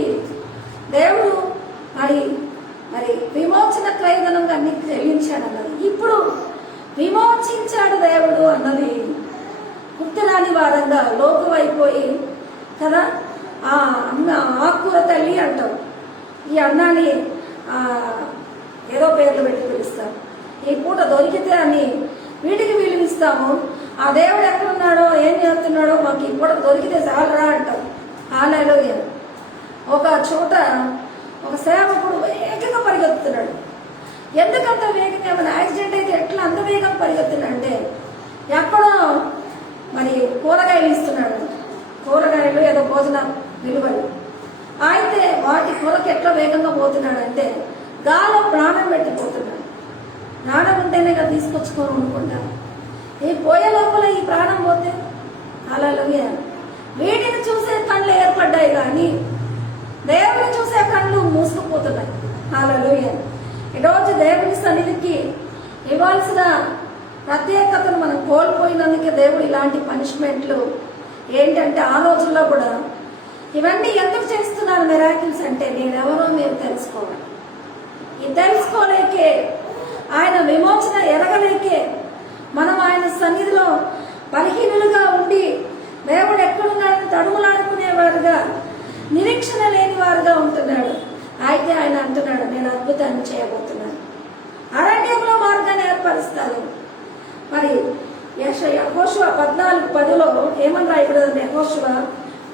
దేవుడు మరి విమోచన క్రయధనంగా అన్ని చెల్లించాడు అన్నది. ఇప్పుడు విమోచించాడు దేవుడు అన్నది గుర్తురాని వారంగా లోకువైపోయి కదా. ఆ అన్న ఆకుకూర తల్లి అంటాం, ఈ అన్నాన్ని ఏదో పేర్లు పెట్టి పిలుస్తాం. ఈ పూట దొరికితే అని వీటికి విలువిస్తాము. ఆ దేవుడు ఎక్కడున్నాడో ఏం చేస్తున్నాడో మాకు ఈ పూట దొరికితే చాలరా అంటాం. హల్లెలూయా. ఒక చోట ఒక సేవకుడు వేగంగా పరిగెత్తుతున్నాడు. ఎందుకంత వేగంగా, ఏమైనా యాక్సిడెంట్ అయితే ఎట్లా అంత వేగంగా పరిగెత్తున్నాడు అంటే ఎక్కడో మరి కూరగాయలు ఇస్తున్నాడు, కూరగాయలు ఏదో భోజన విలువలు. అయితే వాటి కూరకి ఎట్లా వేగంగా పోతున్నాడంటే గాలో ప్రాణం పెట్టిపోతున్నాడు. ప్రాణం ఉంటేనే కదా తీసుకొచ్చుకొని అనుకుంటాను. ఈ పోయే లోపల ఈ ప్రాణం పోతే హల్లెలూయా. వీటిని చూసే కళ్ళు ఏర్పడ్డాయి కానీ దేవుని చూసే కళ్ళు మూసుకుపోతున్నాయి. హల్లెలూయా. ఈరోజు దేవుని సన్నిధికి ఇవ్వాల్సిన ప్రత్యేకతను మనం కోల్పోయినందుకే దేవుడు ఇలాంటి పనిష్మెంట్లు ఏంటంటే ఆ రోజుల్లో కూడా ఇవన్నీ ఎందుకు చేస్తున్నారు మిరాకిల్స్ అంటే నేనెవరో మీరు తెలుసుకోవాలి. ఇది తెలుసుకోలేకే, ఆయన విమోచన ఎరగలేకే మనం ఆయన సన్నిధిలో బలహీనులుగా ఉండి దేవుడు ఎక్కడున్నాడని తడుములాడుకునేవారుగా, నిరీక్షణ లేని వారుగా ఉంటున్నాడు. అయితే ఆయన అంటున్నాడు, నేను అద్భుతాన్ని చేయబోతున్నాను, అరణ్యంలో మార్గాన్ని ఏర్పరుస్తాను. మరి యెహోషువ 14:10లో ఏమని రాయబడింది? యెహోషువ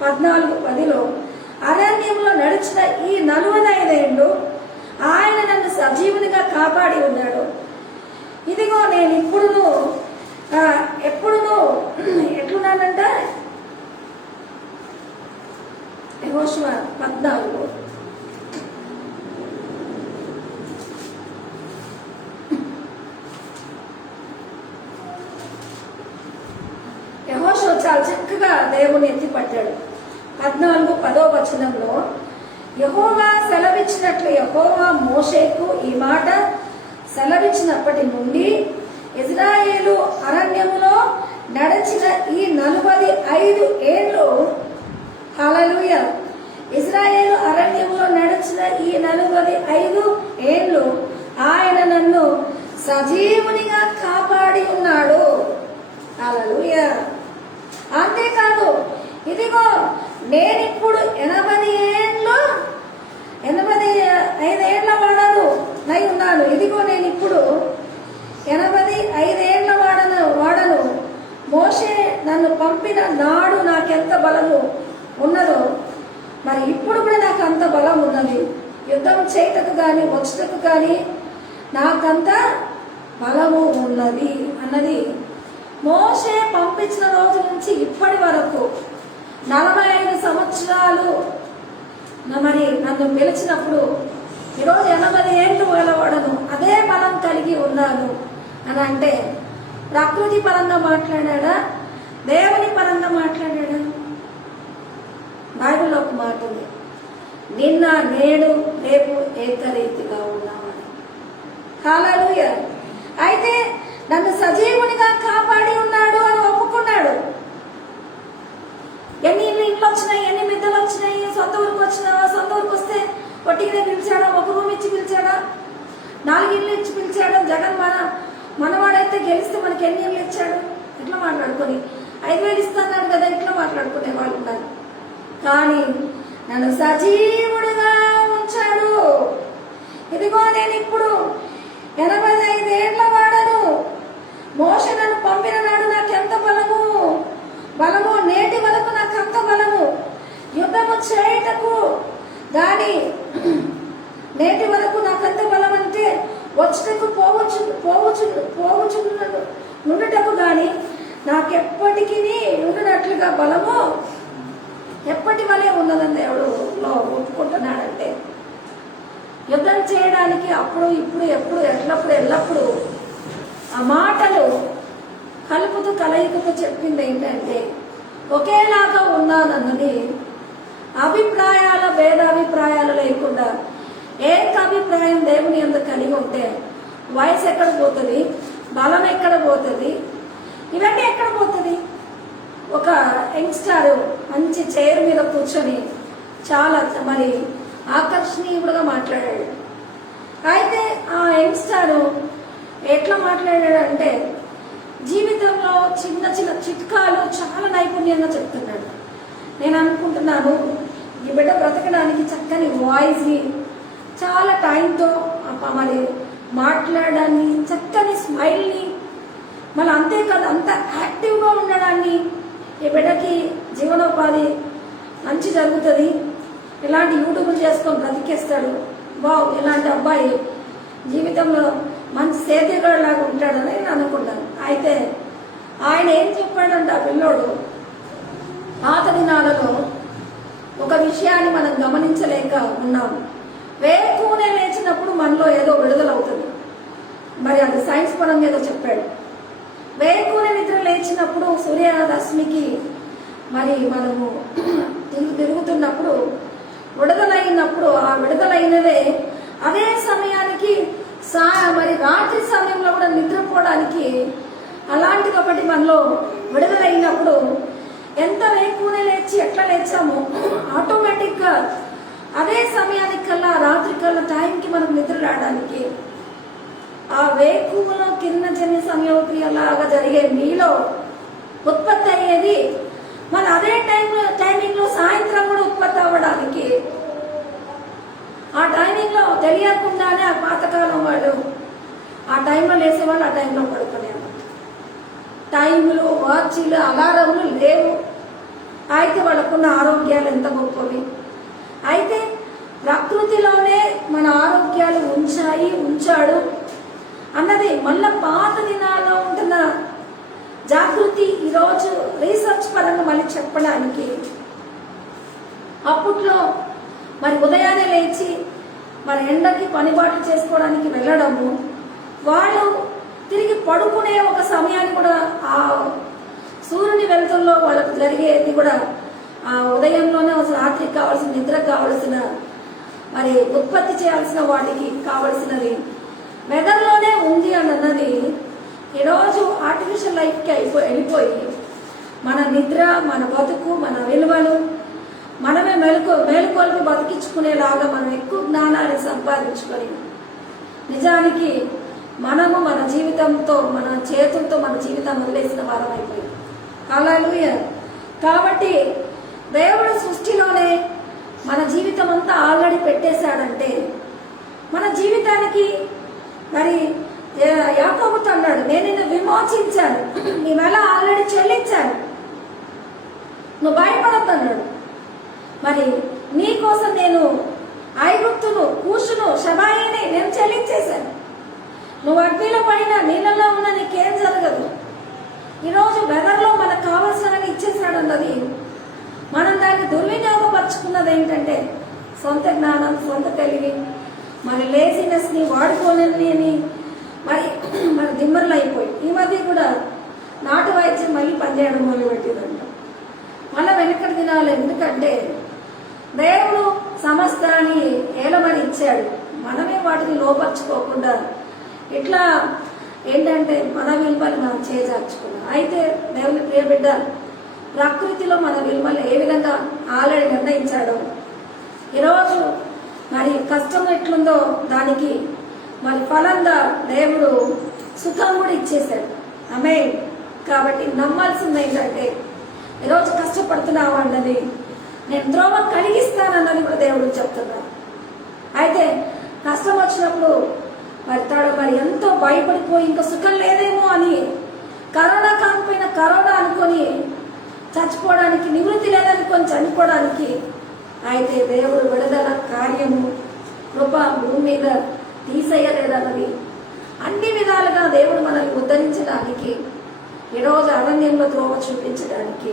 14:10లో అరణ్యంలో నడిచిన ఈ 45 ఏళ్ళు ఆయన నన్ను సజీవునిగా కాపాడి ఉన్నాడు. ఇదిగో నేను ఎప్పుడును ఎట్లున్నానంట యెహోషువ 14 యెహోషువ చాలా చక్కగా దేవుని ఎత్తిపట్టాడు. 14:10వ వచనంలో యెహోవా సెలవిచ్చినట్లు యెహోవా మోషేకు ఈ మాట సెలవిచ్చినప్పటి నుండి ఇజ్రాయేలు అరణ్యములో నడిచిన ఈ 45 ఏళ్ళు, హల్లెలూయా, ఇజ్రాయేలు అరణ్యములో నడిచిన ఈ 45 ఏళ్ళు ఆయన నన్ను సజీవునిగా కాపాడి ఉన్నాడు. హల్లెలూయా. అంతేకాదు, ఇదిగో నేనిప్పుడు 85 ఏళ్ల వాడను నై ఉన్నాను. ఇదిగో నేను ఇప్పుడు 85 ఏళ్ల వాడను మోషే నన్ను పంపిన నాడు నాకెంత బలము ఉన్నదో మరి ఇప్పుడు కూడా నాకు అంత బలం ఉన్నది. యుద్ధం చేయటకు కానీ వచ్చటకు కానీ నాకంత బలము ఉన్నది అన్నది మోషే పంపించిన రోజు నుంచి ఇప్పటి వరకు 45 సంవత్సరాలు మరి నన్ను పిలిచినప్పుడు ఈరోజు 80 ఏళ్ళు గలవాడను, అదే బలం కలిగి ఉన్నాను అని అంటే ప్రకృతి పరంగా మాట్లాడా, దేవుని పరంగా మాట్లాడా? బైబిల్లో ఒక మాట ఉంది, నిన్న నేడు రేపు ఏకరీతిగా ఉన్నామని. హల్లెలూయా. అయితే నన్ను సజీవునిగా కాపాడి ఉన్నాడు అని ఒప్పుకున్నాడు. ఎన్ని ఇంట్లో వచ్చినాయి, ఎన్ని మిద్దలు వచ్చినాయి, సొంత ఊరికి వచ్చినావా, సొంత ఊరికి వస్తే ఒట్టిగానే పిలిచాడా, ఒక రూమ్ ఇచ్చి పిలిచాడా, 4 ఇళ్ళు ఇచ్చి పిలిచాడా? జగన్ మనవాడైతే గెలిస్తే మనకి ఎన్ని ఇళ్ళు ఇచ్చాడు? ఇట్లా మాట్లాడుకొని 5,000 ఇస్తున్నాడు కదా, ఇట్లా మాట్లాడుకునే వాళ్ళు ఉన్నారు. కానీ నన్ను సజీవుడిగా ఉంచాడు. ఇదిగో నేను ఇప్పుడు 85 ఏళ్ల వాడను. మోషే నన్ను పంపిన నాడు నాకు ఎంత బలము నేటి వరకు నాకు అంత బలము. యుద్ధము చేయటకు కానీ నేటి వరకు నాకంత బలం అంటే వచ్చటకు పోవచ్చు ఉండటకు కానీ నాకెప్పటికీ ఉన్నట్లుగా బలము ఎప్పటి వలే ఉన్నదని దేవుడులో ఒప్పుకుంటున్నాడంటే యుద్ధం చేయడానికి అప్పుడు ఇప్పుడు ఎప్పుడు ఎల్లప్పుడు ఆ మాటలు కలుపుతూ కలయికతో చెప్పింది ఏంటంటే ఒకేలాగా ఉన్నానన్నది భేదాభిప్రాయాలు లేకుండా ఏకాభిప్రాయం దేవుని యందు కలిగి ఉంటే వయసు ఎక్కడ పోతుంది, బలం ఎక్కడ పోతుంది, ఇవన్నీ ఎక్కడ పోతుంది? ఒక యంగ్స్టర్ మంచి చైర్ మీద కూర్చొని చాలా మరి ఆకర్షణీయుడుగా మాట్లాడాడు. అయితే ఆ యంగ్స్టర్ ఎట్లా మాట్లాడాడు అంటే జీవితంలో చిన్న చిన్న చిట్కాలు చాలా నైపుణ్యంగా చెప్తున్నాడు. నేను అనుకుంటున్నాను ఈ బిడ్డ బ్రతకడానికి చక్కని వాయిస్ని, చాలా టైంతో మరి మాట్లాడడాన్ని, చక్కని స్మైల్ని, మళ్ళీ అంతేకాదు అంత యాక్టివ్గా ఉండడాన్ని, ఈ బిడ్డకి జీవనోపాధి మంచి జరుగుతుంది, ఇలాంటి యూట్యూబ్లు చేసుకొని బ్రతికేస్తాడు, ఇలాంటి అబ్బాయి జీవితంలో మంచి సేద్యగాడిలాగా ఉంటాడని నేను అనుకున్నాను. అయితే ఆయన ఏం చెప్పాడంటే ఆ పిల్లోడు పాత దినాలలో ఒక విషయాన్ని మనం గమనించలేక ఉన్నాము. వేకునే లేచినప్పుడు మనలో ఏదో విడుదలవుతుంది. మరి అది సైన్స్ పరంగా ఏదో చెప్పాడు. వేకునే నిద్ర లేచినప్పుడు సూర్యరశ్మికి మరి మనము తిరుగుతున్నప్పుడు విడుదలైనప్పుడు ఆ విడుదలైనదే అదే సమయానికి మరి రాత్రి సమయంలో కూడా నిద్రపోవడానికి అలాంటిది ఒకటి మనలో విడుదలైనప్పుడు ఎంత వేకునే లేచి ఎట్లా లేచామో ఆటోమేటిక్గా అదే సమయానికల్లా రాత్రికల్లా టైంకి మనం నిద్ర రావడానికి ఆ వేకువలో కిరణజన్య సంయోక్రియలాగా జరిగే మీలో ఉత్పత్తి అయ్యేది మరి అదే టైమింగ్లో సాయంత్రం కూడా ఉత్పత్తి అవ్వడానికి ఆ టైమింగ్లో తెలియకుండానే ఆ పాతకాలం వాళ్ళు ఆ టైంలో లేసేవాళ్ళు ఆ టైంలో పడుకునేవాళ్ళు. టైంలు, వాచీలు, అలారంలు లేవు. అయితే వాళ్ళకున్న ఆరోగ్యాలు ఎంత గొప్పవి. అయితే ప్రకృతిలోనే మన ఆరోగ్యాలు ఉంచాడు అన్నది మళ్ళా పాత దినాల్లో ఉంటున్న జాగృతి ఈరోజు రీసెర్చ్ పరంగా మళ్ళీ చెప్పడానికి అప్పట్లో మరి ఉదయాన్నే లేచి మరి ఎండకి పనిబాట్లు చేసుకోవడానికి వెళ్ళడము, వాళ్ళు తిరిగి పడుకునే ఒక సమయాన్ని కూడా ఆ సూర్యుని వెలుతుల్లో వాళ్ళకు జరిగేది కూడా ఆ ఉదయంలోనే రాత్రికి కావాల్సిన నిద్ర కావలసిన మరి ఉత్పత్తి చేయాల్సిన వాటికి కావలసినది మెదడులోనే ఉంది అన్నది ఈరోజు ఆర్టిఫిషియల్ లైఫ్కి వెళ్ళిపోయి మన నిద్ర, మన బతుకు, మన విలువలు మనమే మేలుకొల్పి బతికించుకునేలాగా మనం ఎక్కువ జ్ఞానాన్ని సంపాదించుకొని నిజానికి మనము మన జీవితంతో మన చేతులతో మన జీవితం వదిలేసిన వారం అయిపోయింది. హల్లెలూయా. కాబట్టి దేవుడు సృష్టిలోనే మన జీవితం అంతా ఆల్రెడీ పెట్టేశాడంటే మన జీవితానికి మరి యాకోబుతో అన్నాడు, నేను నిన్ను విమోచించాను, నీ వెల ఆల్రెడీ చెల్లించాను, నువ్వు భయపడద్దు అన్నాడు. మరి నీ కోసం నేను ఐగుప్తును, కూషును, షబాయిని నేను చెల్లించేశాను. నువ్వు అగ్నిలో పడినా నీళ్ళలో ఉన్నా నీకేం జరగదు. ఈరోజు వెదర్లో మనకు కావాల్సినవి ఇచ్చేసాడు అన్నది. మనం దాన్ని దుర్వినియోగపరుచుకున్నది ఏంటంటే సొంత జ్ఞానం, సొంత తెలివి, మరి లేజినెస్ని వాడుకోలేని మరి దిమ్మర్లు అయిపోయి ఈ మధ్య కూడా నాటు వైద్యం మళ్ళీ పనిచేయడం మొదలుపెట్టిందంట. మళ్ళీ వెనకటి దినాలు. ఎందుకంటే దేవుడు సమస్తాన్ని ఏలమని ఇచ్చాడు, మనమే వాటిని లోపరుచుకోకుండా ఇట్లా ఏంటంటే మన విలువలు మనం చేజార్చుకున్నాం. అయితే దేవుని ప్రియ బిడ్డ, ప్రకృతిలో మన విలువలు ఏ విధంగా ఆల్రెడీ నిర్ణయించాడో, ఈరోజు మరి కష్టం ఎట్లుందో దానికి మరి ఫలంగా దేవుడు సుఖం కూడా ఇచ్చేశాడు. ఆమేన్. కాబట్టి నమ్మాల్సింది ఏంటంటే ఈరోజు కష్టపడుతున్నావు అన్నది నేను త్రోవ కలిగిస్తానన్నది కూడా దేవుడు చెప్తున్నాడు. అయితే కష్టం వచ్చినప్పుడు మరి ఎంతో భయపడిపోయి ఇంకా సుఖం లేదేమో అని కరోనా కాకపోయినా కరోనా అనుకొని చచ్చిపోవడానికి, నివృత్తి లేదనుకొని చనిపోవడానికి, అయితే దేవుడు విడుదల కార్యము కృప భూమి మీద తీసేయలేదన్నది అన్ని విధాలుగా దేవుడు మనల్ని ఉద్ధరించడానికి, ఈరోజు అరణ్యంలో త్రోవ చూపించడానికి,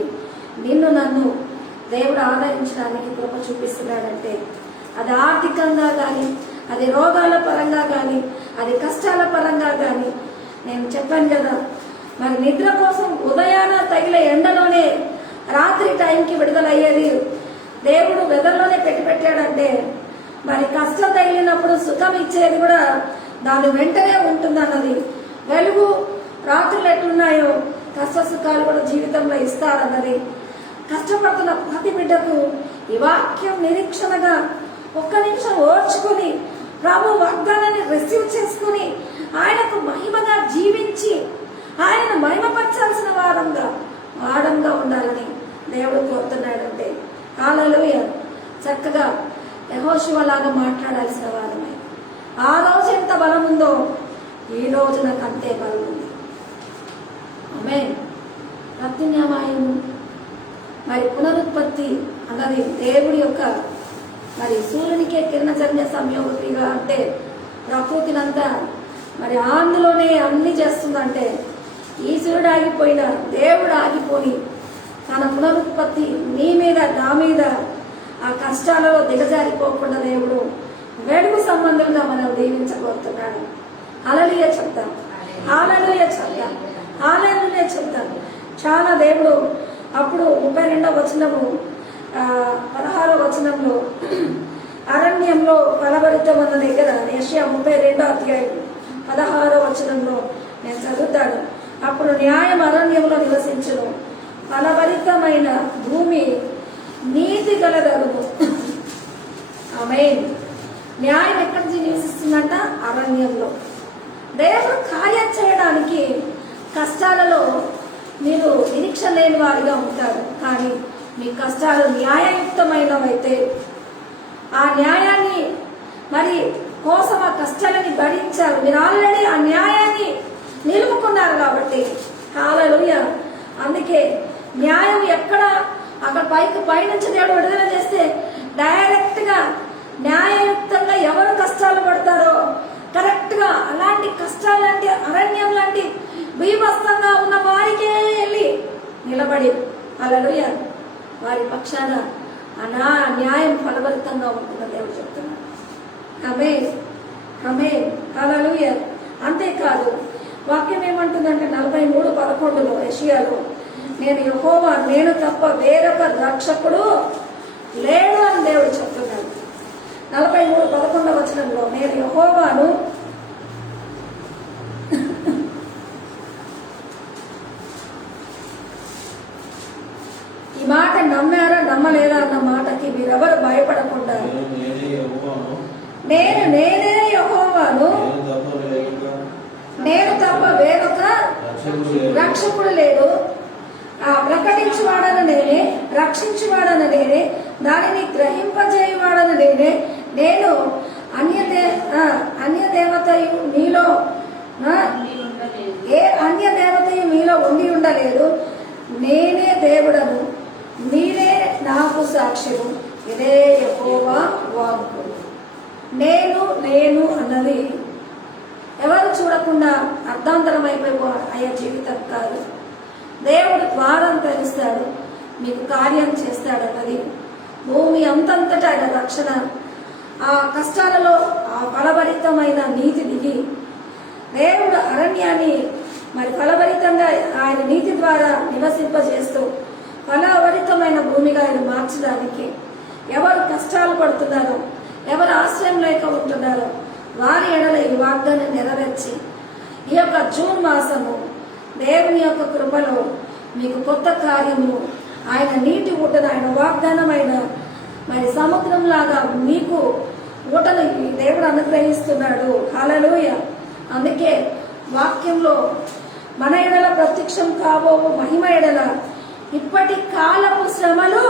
నిన్ను నన్ను దేవుడు ఆదరించడానికి కృప చూపిస్తున్నాడంటే అది ఆర్థికంగా కానీ, అది రోగాల పరంగా కానీ, అది కష్టాల పరంగా కానీ. నేను చెప్పాను కదా, మరి నిద్ర కోసం ఉదయాన తగిలే ఎండలోనే రాత్రి టైంకి విడుదలయ్యేది దేవుడు వెదర్లోనే పెట్టాడంటే, మరి కష్టం తగిలినప్పుడు సుఖం ఇచ్చేది కూడా దాని వెంటనే ఉంటుందన్నది. వెలుగు రాత్రులు ఎట్లున్నాయో కష్ట సుఖాలు కూడా జీవితంలో ఇస్తారన్నది. కష్టపడుతున్న ప్రతి బిడ్డకు ఈ వాక్యం నిరీక్షణగా ఒక్క నిమిషం ఓర్చుకుని ప్రభు వాగ్దానాన్ని రిసీవ్ చేసుకుని ఆయనకు మహిమగా జీవించి ఆయనను మహిమపరచాల్సిన వారంగా ఉండాలని దేవుడు కోరుతున్నాడంటే, హల్లెలూయా. చక్కగా యెహోషువలాగా మాట్లాడాల్సిన వారమే. ఆ రోజు ఎంత బలం ఉందో ఈ రోజు నాకు అంతే బలం ఉంది. ఆమేన్. ప్రత్యున్యాయము మరి పునరుత్పత్తి అన్నది దేవుడి యొక్క మరి సూర్యునికే కిరణజన్య సంయోగతిగా అంటే ప్రకృతినంతా మరి అందులోనే అన్ని చేస్తుందంటే ఈశ్వరుడు ఆగిపోయిన దేవుడు ఆగిపోని తన పునరుత్పత్తి నీ మీద నా మీద ఆ కష్టాలలో దిగజారిపోకుండా దేవుడు వెలుగు సంబంధంగా మనం దీవించబోతున్నాడు. హల్లెలూయా చెప్తాం, హల్లెలూయా చెప్తాం, హల్లెలూయా చెప్తాం. చాలా దేవుడు అప్పుడు 32వ వచనము 16వ వచనంలో అరణ్యంలో ఫలభరితం అన్న దగ్గర యెషయా 32వ అధ్యాయం 16వ వచనంలో నేను చదువుతాను. అప్పుడు న్యాయం అరణ్యంలో నివసించును, ఫలభరితమైన భూమి నీతి గలదగును. ఆమేన్. న్యాయం ఎక్కడి నుంచి నివసిస్తుందంట? అరణ్యంలో. దేవుడు కార్యం చేయడానికి కష్టాలలో మీరు నిరీక్ష లేని వారిగా ఉంటారు. కానీ మీ కష్టాలు న్యాయయుక్తమైనవైతే ఆ న్యాయాన్ని మరి కోసం ఆ కష్టాలని భరించారు. మీరు ఆల్రెడీ ఆ న్యాయాన్ని నిలుపుకున్నారు కాబట్టి హల్లెలూయా. అందుకే న్యాయం ఎక్కడ అక్కడ పైనుంచి దేవుడు విడుదల చేస్తే డైరెక్ట్ గా న్యాయయుక్తంగా ఎవరు కష్టాలు పడతారో కరెక్ట్ గా అలాంటి కష్టాలు లాంటి అరణ్యం లాంటి బీభత్సంగా ఉన్న వారికే వెళ్ళి నిలబడి హల్లెలూయా వారి పక్షాన ఆ న్యాయం ఫలభరితంగా ఉంటుందని దేవుడు చెప్తున్నాడు. ఆమేన్, ఆమేన్, హల్లెలూయా. అంతేకాదు వాక్యం ఏమంటుందంటే 43:11 యెషయాలో, నేను యెహోవా, నేను తప్ప వేరొక రక్షకుడు లేడు అని దేవుడు చెప్తున్నాడు. 43:11 వచనంలో నేను యెహోవాను, ఈ మాట నమ్మారా నమ్మలేదా అన్న మాటకి మీరెవరు భయపడకుండా నేనే యెహోవాను, నేను తప్ప వేరొక రక్షకుడు లేడు, ప్రకటించువాడన నేనే, రక్షించువాడన నేనే, దానిని గ్రహింపజేయువాడన నేనే, నేను అన్య దేవతయు మీలో ఏ అన్య దేవత మీలో ఉండి ఉండలేదు, నేనే దేవుడను, మీరే నాకు సాక్ష్యము. ఇదే యెహోవా వాక్కు. నేను నేను అన్నది ఎవరు చూడకుండా అర్ధాంతరం అయ్యే జీవితం కాదు. దేవుడు ద్వారం తెరుస్తాడు, మీకు కార్యం చేస్తాడన్నది. భూమి అంతంతటా ఆయన రక్షణ, ఆ కష్టాలలో ఆ ఫలభరితమైన నీతి దిగి దేవుడు అరణ్యాన్ని మరి ఫలభరితంగా ఆయన నీతి ద్వారా నివసింపజేస్తూ ఫలభరితమైన భూమిగా ఆయన మార్చడానికి ఎవరు కష్టాలు పడుతున్నారో, ఎవరు ఆశ్రయం లేక ఉంటున్నారో వారి ఎడల ఈ వాగ్దానం నెరవేర్చి ఈ యొక్క జూన్ మాసము దేవుని యొక్క కృపలో మీకు కొత్త కార్యము, ఆయన నీటి ఊటను, ఆయన వాగ్దానమైన మరి సముద్రం లాగా మీకు ఊటను దేవుడు అనుగ్రహిస్తున్నాడు. హల్లెలూయా. అందుకే వాక్యంలో మన ఎడల ప్రత్యక్షం కాబోవు మహిమ ఎడల ఇప్పటి కాలపు శ్రమలు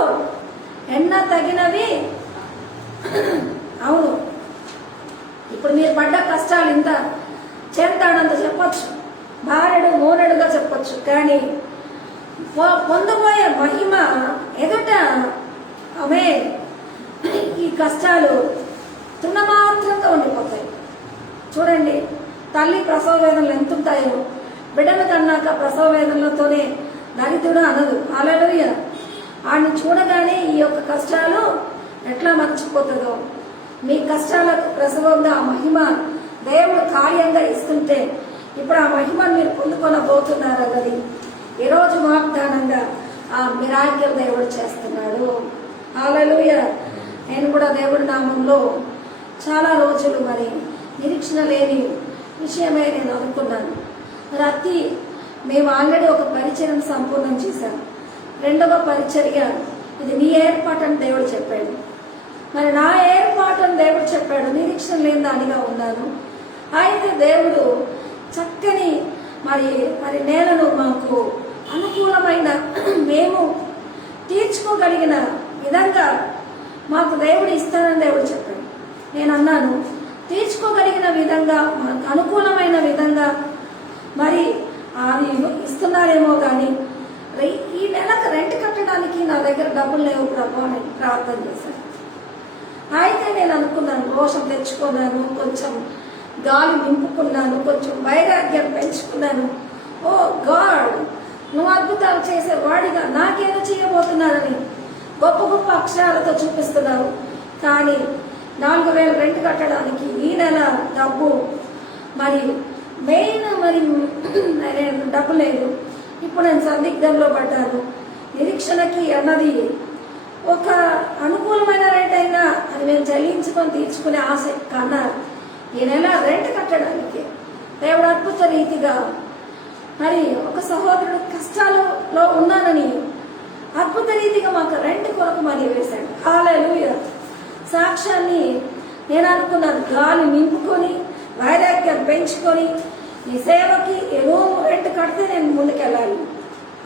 ఎన్న తగినవి. అవును, ఇప్పుడు మీరు పడ్డ కష్టాలు ఇంత చేస్తాడంత చెప్పచ్చు, భార్యడు మోనడుగా చెప్పచ్చు. కానీ పొందబోయే మహిమ ఎదుట ఆమె ఈ కష్టాలు తృణమాత్రంగా ఉండిపోతాయి. చూడండి, తల్లి ప్రసవ వేదనలు ఎంత ఉంటాయో, బిడ్డలు కన్నాక ప్రసవ వేదనలతోనే దరిద్రుడు అనదు. హల్లెలూయా. ఆయన చూడగానే ఈ యొక్క కష్టాలు ఎట్లా మర్చిపోతుందో, మీ కష్టాలకు ప్రసవంగా ఆ మహిమ దేవుడు కార్యంగా ఇస్తుంటే ఇప్పుడు ఆ మహిమను మీరు పొందుకొనబోతున్నారు అన్నది ఈరోజు వాగ్దానంగా ఆ మిరాకిల్ దేవుడు చేస్తున్నాడు. హల్లెలూయా. నేను కూడా దేవుడి నామంలో చాలా రోజులు మరి నిరీక్షణ లేని విషయమే నేను అనుకున్నాను. మరి మేము ఆల్రెడీ ఒక పరిచయం సంపూర్ణం చేశాం. రెండవ పరిచర్య ఇది నీ ఏర్పాటు అని దేవుడు చెప్పాడు. మరి నా ఏర్పాటు అని దేవుడు చెప్పాడు. నిరీక్షణ లేని దానిగా ఉన్నాను. అయితే దేవుడు చక్కని మరి మరి నేలను మాకు అనుకూలమైన మేము తీర్చుకోగలిగిన విధంగా మాకు దేవుడు ఇస్తానని దేవుడు చెప్పాడు. నేను అన్నాను, తీర్చుకోగలిగిన విధంగా మనకు అనుకూలమైన విధంగా మరి అది ఇస్తున్నారేమో కానీ ఈ నెలకు రెంట్ కట్టడానికి నా దగ్గర డబ్బులు లేవు ప్రభు అని ప్రార్థన చేశాను. అయితే నేను అనుకున్నాను, రోషం తెచ్చుకున్నాను, కొంచెం గాలి నింపుకున్నాను, కొంచెం వైరాగ్యం పెంచుకున్నాను. ఓ గాడ్, నువ్వు అద్భుతాలు చేసేవాడిగా నాకేదో చేయబోతున్నానని గొప్ప గొప్ప అక్షరాలతో చూపిస్తున్నావు. కానీ 4,000 రెంట్ కట్టడానికి ఈ నెల డబ్బు మరి మెయిన్ మరి డబ్బు లేదు. ఇప్పుడు నేను సందిగ్ధంలో పడ్డాను. నిరీక్షణకి అన్నది ఒక అనుకూలమైన రేట్ అయినా అది మేము చెల్లించుకొని తీర్చుకునే ఆశ కన్నా ఈ నెల రెంట్ కట్టడానికి దేవుడు అద్భుత రీతిగా మరి ఒక సహోదరుడు కష్టాలలో ఉన్నానని అద్భుత రీతిగా మాకు రెంట్ కొరకు మనీ వేశాడు. హల్లెలూయా. సాక్ష్యాన్ని నేను అనుకున్నాను, గాలి నింపుకొని వైరాగ్యం పెంచుకొని ఈ సేవకి రూమ్ రెంట్ కడితే నేను ముందుకెళ్ళాలి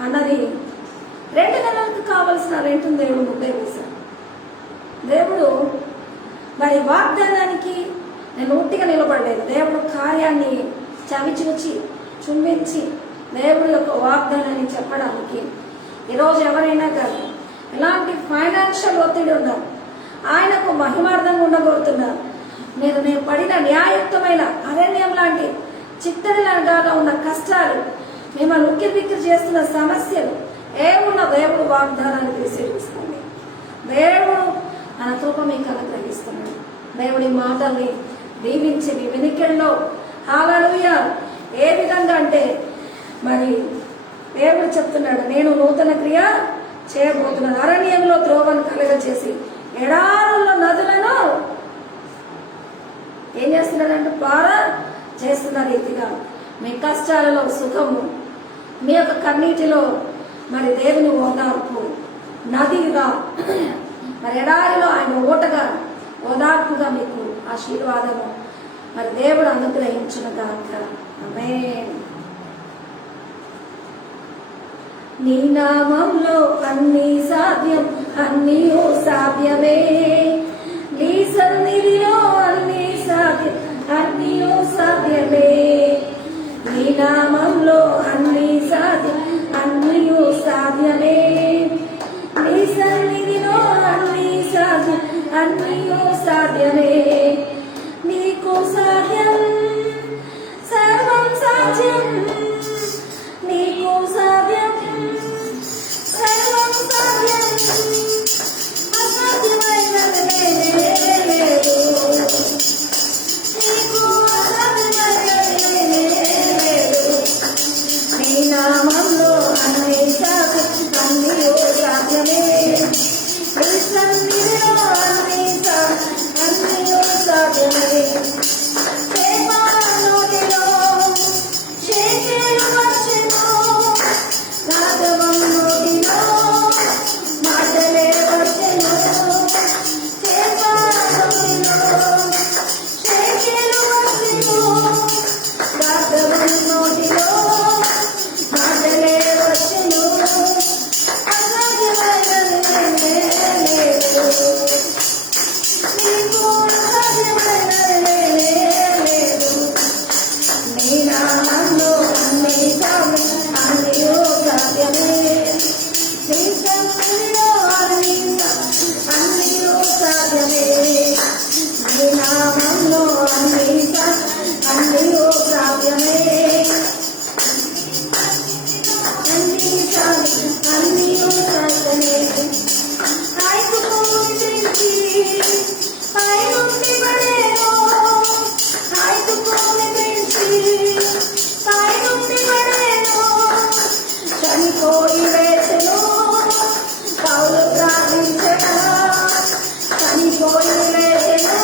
అన్నది 2 నెలలకు కావలసిన రెంట్ను దేవుడు ముందే వేశాడు. దేవుడు మరి వాగ్దానానికి నేను ఉట్టిగా నిలబడలేదు. దేవుడు కార్యాన్ని చవిచూచి చుంబించి దేవుడి యొక్క వాగ్దానాన్ని చెప్పడానికి ఈరోజు ఎవరైనా కానీ ఎలాంటి ఫైనాన్షియల్ ఒత్తిడి ఉన్నా ఆయనకు మహిమార్థంగా ఉండబోతున్నా నేను పడిన న్యాయయుక్తమైన అరణ్యం లాంటి చిత్తడిలాగా ఉన్న కష్టాలు, మిమ్మల్ని ఉక్కిరి బిక్కిరి చేస్తున్న సమస్యలు ఏమున్న దేవుడు వాగ్దానాన్ని పరిశీలిస్తుంది. దేవుడు తన కృప మీకు అనుగ్రహిస్తున్నాడు. దేవుడి మాటల్ని దీవించి మీ వెనుకల్లో హల్లెలూయా. ఏ విధంగా అంటే మరి దేవుడు చెప్తున్నాడు, నేను నూతన క్రియ చేయబోతున్నాను. అరణ్యంలో త్రోవను కలుగజేసి ఎడారుల్లో నదులను ఏం చేస్తున్నాడంటే పార చేస్తున్న రీతిగా మీ కష్టాలలో సుఖము, మీ యొక్క కన్నీటిలో మరి దేవుని ఓదార్పు నదిగా, మరి ఎడారిలో ఆయన ఓటగా ఓదార్పుగా మీకు ఆశీర్వాదము మరి దేవుడు అనుగ్రహించునుగాక. ఆమేన్. నీ నామంలో అన్ని సాధ్యం, అన్నీ సాధ్యమే. నీ సన్నిధిలో అన్ని సాధ్యం, అన్నీ సాధ్యమే. అన్నీయు సాధ్యమే, నీకు సాధ్యం, సర్వం సాధ్యం, నీకు సాధ్యం, సర్వం సాధ్యం, అసాధ్యమైనది లేదు, నీకు అసాధ్యమైనది లేదు. నీ నామంలో అన్నీ అన్నీయు సాధ్యమే, నీ సన్నిధిలో అన్నీయు సాధ్యమే. నోటిలో చేతులు వచ్చెను, రాఘవం నోటిలో మాటలే వచ్చెను. నోటిలో చేతులు వచ్చెను, రాఘవం నోటిలో మాటలే వచ్చెను. అసాధ్యమైనది లేదు, నీకు అసాధ్యమైనది లేదు. నీ నామంలో అన్నీయు సాధ్యమే, నీ సన్నిధిలో అన్నీయు సాధ్యమే. నీ నామంలో అన్నీయు సాధ్యమే, అన్నీయు సాధ్యమే. ఐదుగురు తెచ్చి పైనుండి పడేను, ఐదుగురు తెచ్చి పైనుండి పడేను. చనిపోయి వేసెను, పౌలు ప్రార్థించెను, చనిపోయి వేసెను,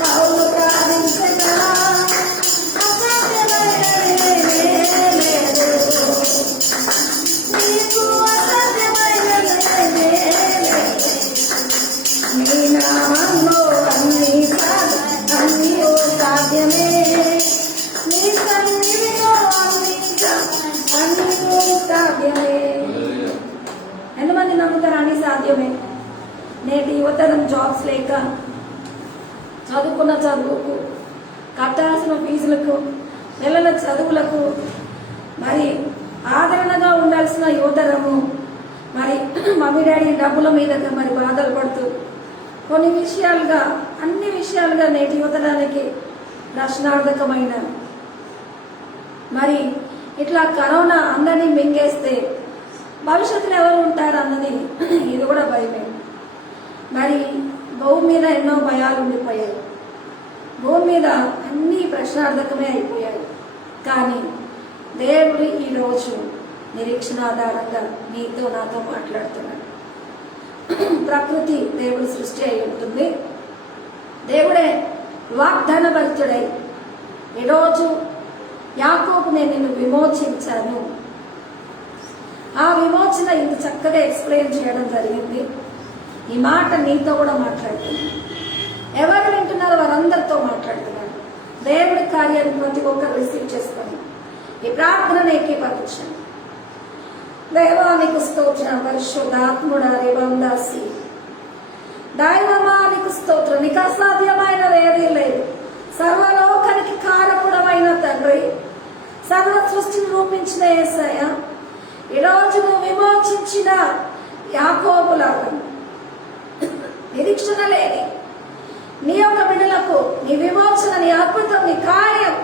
పౌలు ప్రార్థించెను. అసాధ్యమైనది లేదు, నీకు అసాధ్యమైనది లేదు. నీ నామంలో అన్నీయు సాధ్యమే, నీ సన్నిధిలో అన్నీయు సాధ్యమే. ఎంతమంది నమ్ముతారు అన్ని సాధ్యమే? నేటి యువతరం జాబ్స్ లేక, చదువుకున్న చదువుకు, కట్టాల్సిన ఫీజులకు, పిల్లల చదువులకు మరి ఆదరణగా ఉండాల్సిన యువతరము మరి మమ్మీ డాడీ డబ్బుల మీద మరి బాధలు పడుతూ కొన్ని విషయాలుగా, అన్ని విషయాలుగా నేటి యువతరానికి ప్రశ్నార్థకమైన మరి ఇట్లా కరోనా అందరినీ మింగేస్తే భవిష్యత్తులో ఎవరు ఉంటారు అన్నది ఇది కూడా భయమే. మరి భూమి మీద ఎన్నో భయాలు ఉండిపోయాయి, భూమి మీద అన్నీ ప్రశ్నార్థకమే అయిపోయాయి. కానీ దేవుడు ఈరోజు నిరీక్షణ ఆధారంగా నీతో నాతో మాట్లాడుతున్నాడు. ప్రకృతి దేవుడు సృష్టి అయి ఉంటుంది, దేవుడే వాగ్దాన భరితుడై ఈరోజు యాకోబు నేను నిన్ను విమోచించాను, ఆ విమోచన ఇంత చక్కగా ఎక్స్ప్లెయిన్ చేయడం జరిగింది. ఈ మాట నీతో కూడా మాట్లాడుతున్నాను, ఎవరు వింటున్నారో వారందరితో మాట్లాడుతున్నాను. దేవుడి కార్యాన్ని ప్రతి ఒక్కరు రిసీవ్ చేసుకొని ఈ ప్రార్థనను ఏకీభవించండి. దైవానికి స్తోత్రం, పరిశుద్ధాత్ముడా రేవందాసి దైవమానికి స్తోత్రం. నీకు అసాధ్యమైనది ఏదీ లేదు. సర్వలోకానికి కారకుడమైన తండ్రి, సర్వ సృష్టిని రూపించిన యేసయ్య, ఈరోజు నువ్వు విమోచించిన యాకోబులాగా నిరీక్షణ లేని నీ యొక్క బిడ్డలకు నీ విమోచన, నీ అద్భుతం, నీ కార్యం,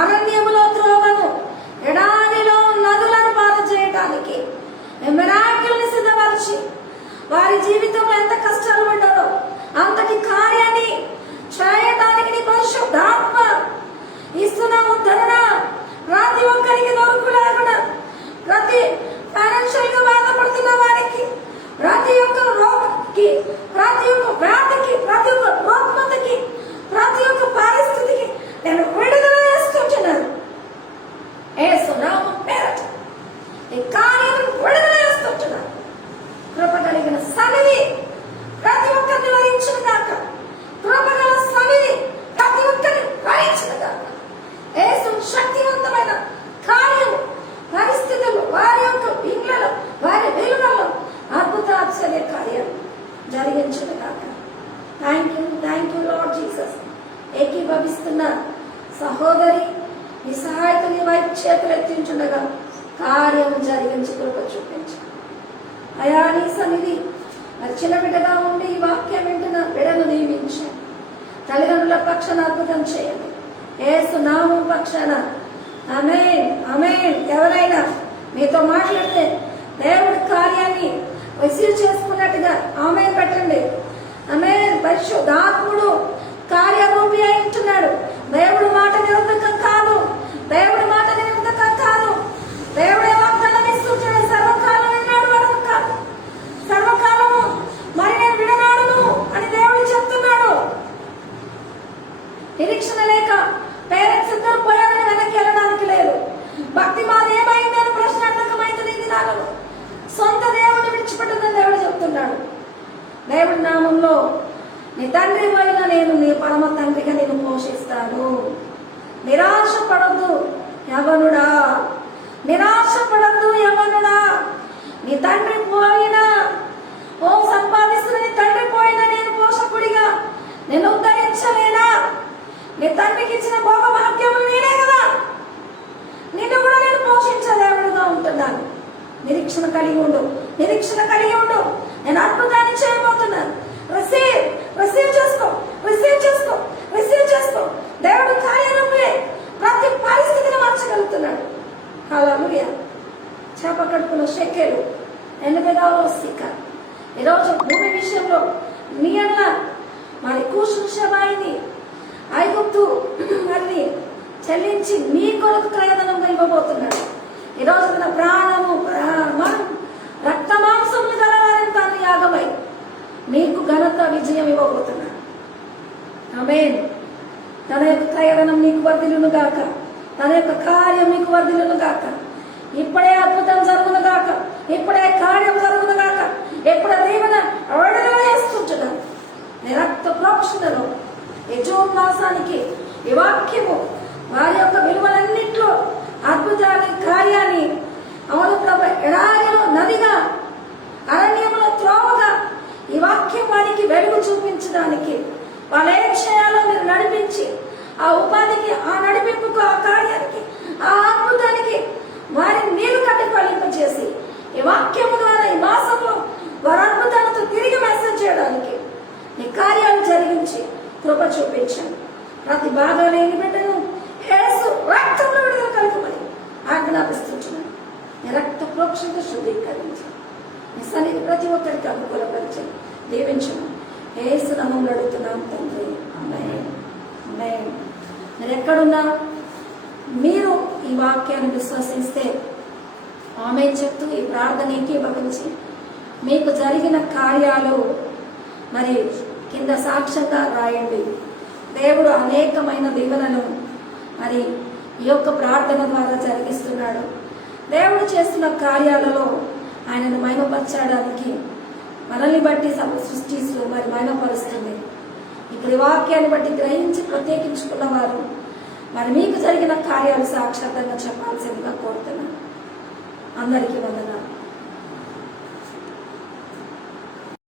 అరణ్యములో త్రోవను, ఎడారిలో నదులను పాత చేయడానికి మిరాకిల్ని సిద్ధపరిచి వారి జీవితంలో ఎంత కష్టాలు పడ్డారో అంతటి కార్యాన్ని చేయడానికి నీ పరిశుద్ధాత్మ ఇస్తున్న ఉద్ధరణ ప్రతి ఒక్కరికి దొరుకులాగా, ప్రతి ఫైనాన్షియల్ గా బాధపడుతున్న వారికి, ప్రతి ఒక్క రోగికి, ప్రతి ఒక్క వ్యాధికి, ప్రతి ఒక్క రుగ్మతకి, ప్రతి ఒక్క పరిస్థితికి నేను విడుదల చేస్తున్నాను. యేసు నామం పేరట ఈ కార్యం విడుదల చేస్తున్నాను. కృప కలిగిన సన్నిధి ప్రతి ఒక్కరిని వరించిన దాక, కృపగల సన్నిధి ప్రతి ఒక్కరిని వరించిన దాక, యేసు శక్తివంతమైన కార్యం పరిస్థితులు, వారి యొక్క ఇండ్లలో, వారి వెలుగులలో అద్భుత ఆశ్చర్య కార్యం జరిగించిన కాక. Thank you Lord Jesus. ఏకీభవిస్తున్న సహోదరి నీ సహాయకుని వైపు చేతులు ఎత్తించుండగా కార్యం జరిగించి కృప చూపించు అయా. నీ సన్నిధి మరి చిన్న బిడ్డగా ఉండి ఈ వాక్యం వింటున్న బిడ్డను నియమించి తల్లిదండ్రుల పక్షాన అద్భుతం చేయండి. యేసు నామం పక్షాన ఆమేన్ ఆమేన్. ఎవరైనా మీతో మాట్లాడితే దేవుడి కార్యాన్ని రిసీవ్ చేసుకున్నట్టుగా ఆమేన్ పెట్టండి. ఆమేన్. పరిశుద్ధాత్ముడు కార్యరూపి అయి ఉంటున్నాడు. దేవుడి మాట నిరంతకం కాదు. దేవుడి మాట నిరంతకం కాదు. దేవుడే వాగ్దానం ఇస్తుంటాడు. సర్వకాలం విన్నాడు వరకు కాదు, సర్వకాలము మరి నేను విడనాడును అని దేవుడు చెప్తున్నాడు. నిరీక్షణ లేక పేరెంట్స్ ఇద్దరు పోయారని వెనక్కి వెళ్ళడానికి లేదు. భక్తి మాది ఏమైంది అని ప్రశ్నార్థకమైంది ఈ దినాలలో. సొంత దేవుడిని విడిచిపెట్టదని దేవుడు చెప్తున్నాడు. దేవుడి నామంలో నీ తండ్రి పోయిన నేను నీ పరమ తండ్రిగా నేను పోషిస్తాను. నిరాశ పడద్దు యవనుడా, నిరాశ పడద్దు యవనుడా. నీ తండ్రి పోయినా సంపాదిస్తున్న నీ తండ్రి పోయినా నేను పోషకుడిగా నేను ఉద్ధరించలేనా? నీ తండ్రికి ఇచ్చిన భోగభాగ్యము నేనే కదా, నిన్ను కూడా నేను పోషించలేవుడుగా ఉంటున్నాను. నిరీక్షణ కలిగి ఉండు, నిరీక్షణ కలిగి ఉండు. నేను అద్భుతాన్ని చేయబోతున్నాను. రిసీవ్ చేసుకో, రిసీవ్ చేసుకో, రిసీవ్ చేసుకో. దేవుడు కార్యరూపే ప్రతి పరిస్థితిని మార్చగలుగుతున్నాడు. హల్లెలూయా. చేప కడుపులో షెకెలు ఎనిమిదవ సిక్క. ఈరోజు భూమి విషయంలో నీయన మరి కూషుషబాయిని ఐగుప్తు మరి చెల్లించి మీ కొరకు క్రయధనంగా ఇవ్వబోతున్నాడు. ఈరోజు తన ప్రాణము రక్త మాంసములు గలవారని తాను యాగమై మీకు ఘనత విజయం ఇవ్వబోతున్నాడు. ఆమేన్. తన యొక్క క్రయధనం మీకు వర్ధిల్లును గాక, తన యొక్క కార్యం మీకు వర్ధిల్లును గాక. ఇప్పుడే అద్భుతం జరుగును గాక, ఇప్పుడే కార్యం జరుగును గాక. ఎప్పుడే దీవెన వేస్తుంటున్నాను. రక్త ప్రోక్షణలో ఈ జూన్ మాసానికి ఈ వాక్యము వారి యొక్క విలువలన్నింటిలో అద్భుతాన్ని కార్యాన్ని అవును ప్రభు ఎడారిలో నదిగా అరణ్యంలో త్రోవగా ఈ వాక్యం వారికి వెలుగు చూపించడానికి వాళ్ళు ఏం చేయాలో మీరు నడిపించి ఆ ఉపాధికి, ఆ నడిపింపుకు, ఆ కార్యానికి, ఆ అద్భుతానికి వారిని నీరు కట్టి ఫలింపజేసి ఈ వాక్యము ద్వారా ఈ మాసంలో వారి అద్భుతాలతో తిరిగి మెసేజ్ చేయడానికి ఈ కార్యాలు జరిగించి కృప చూపించండి. ప్రతి బాధ లేని బిడ్డను యేసు రక్తంలో విడుదల కలుగుమని ఆజ్ఞాపిస్తున్నాను. నీ రక్త ప్రోక్షణతో శుద్ధీకరించి నీ సన్నిధి ప్రతి ఒక్కరికి అనుకూలపరిచి దీవించను. యేసు నామములో అడుగుతున్నాం తండ్రి. ఆమేన్. ఆమేన్. మీరు ఎక్కడున్నా మీరు ఈ వాక్యాన్ని విశ్వసిస్తే ఆమేన్ చెప్తూ ఈ ప్రార్థన ఏకీభవించి మీకు జరిగిన కార్యాలు మరి కింద సాక్ష్యంగా రాయండి. దేవుడు అనేకమైన దీవెనలు మరి ఈ యొక్క ప్రార్థన ద్వారా జరిగిస్తున్నాడు. దేవుడు చేస్తున్న కార్యాలలో ఆయనను మహిమపరచడానికి మనల్ని బట్టి సృష్టిస్తూ మరి మహిమపరుస్తుంది. ఇప్పుడు ఈ వాక్యాన్ని బట్టి గ్రహించి ప్రత్యేకించుకున్న వారు మరి మీకు జరిగిన కార్యాలు సాక్షాత్తంగా చెప్పాల్సిందిగా కోరుతున్నాను. అందరికీ వందనాలు.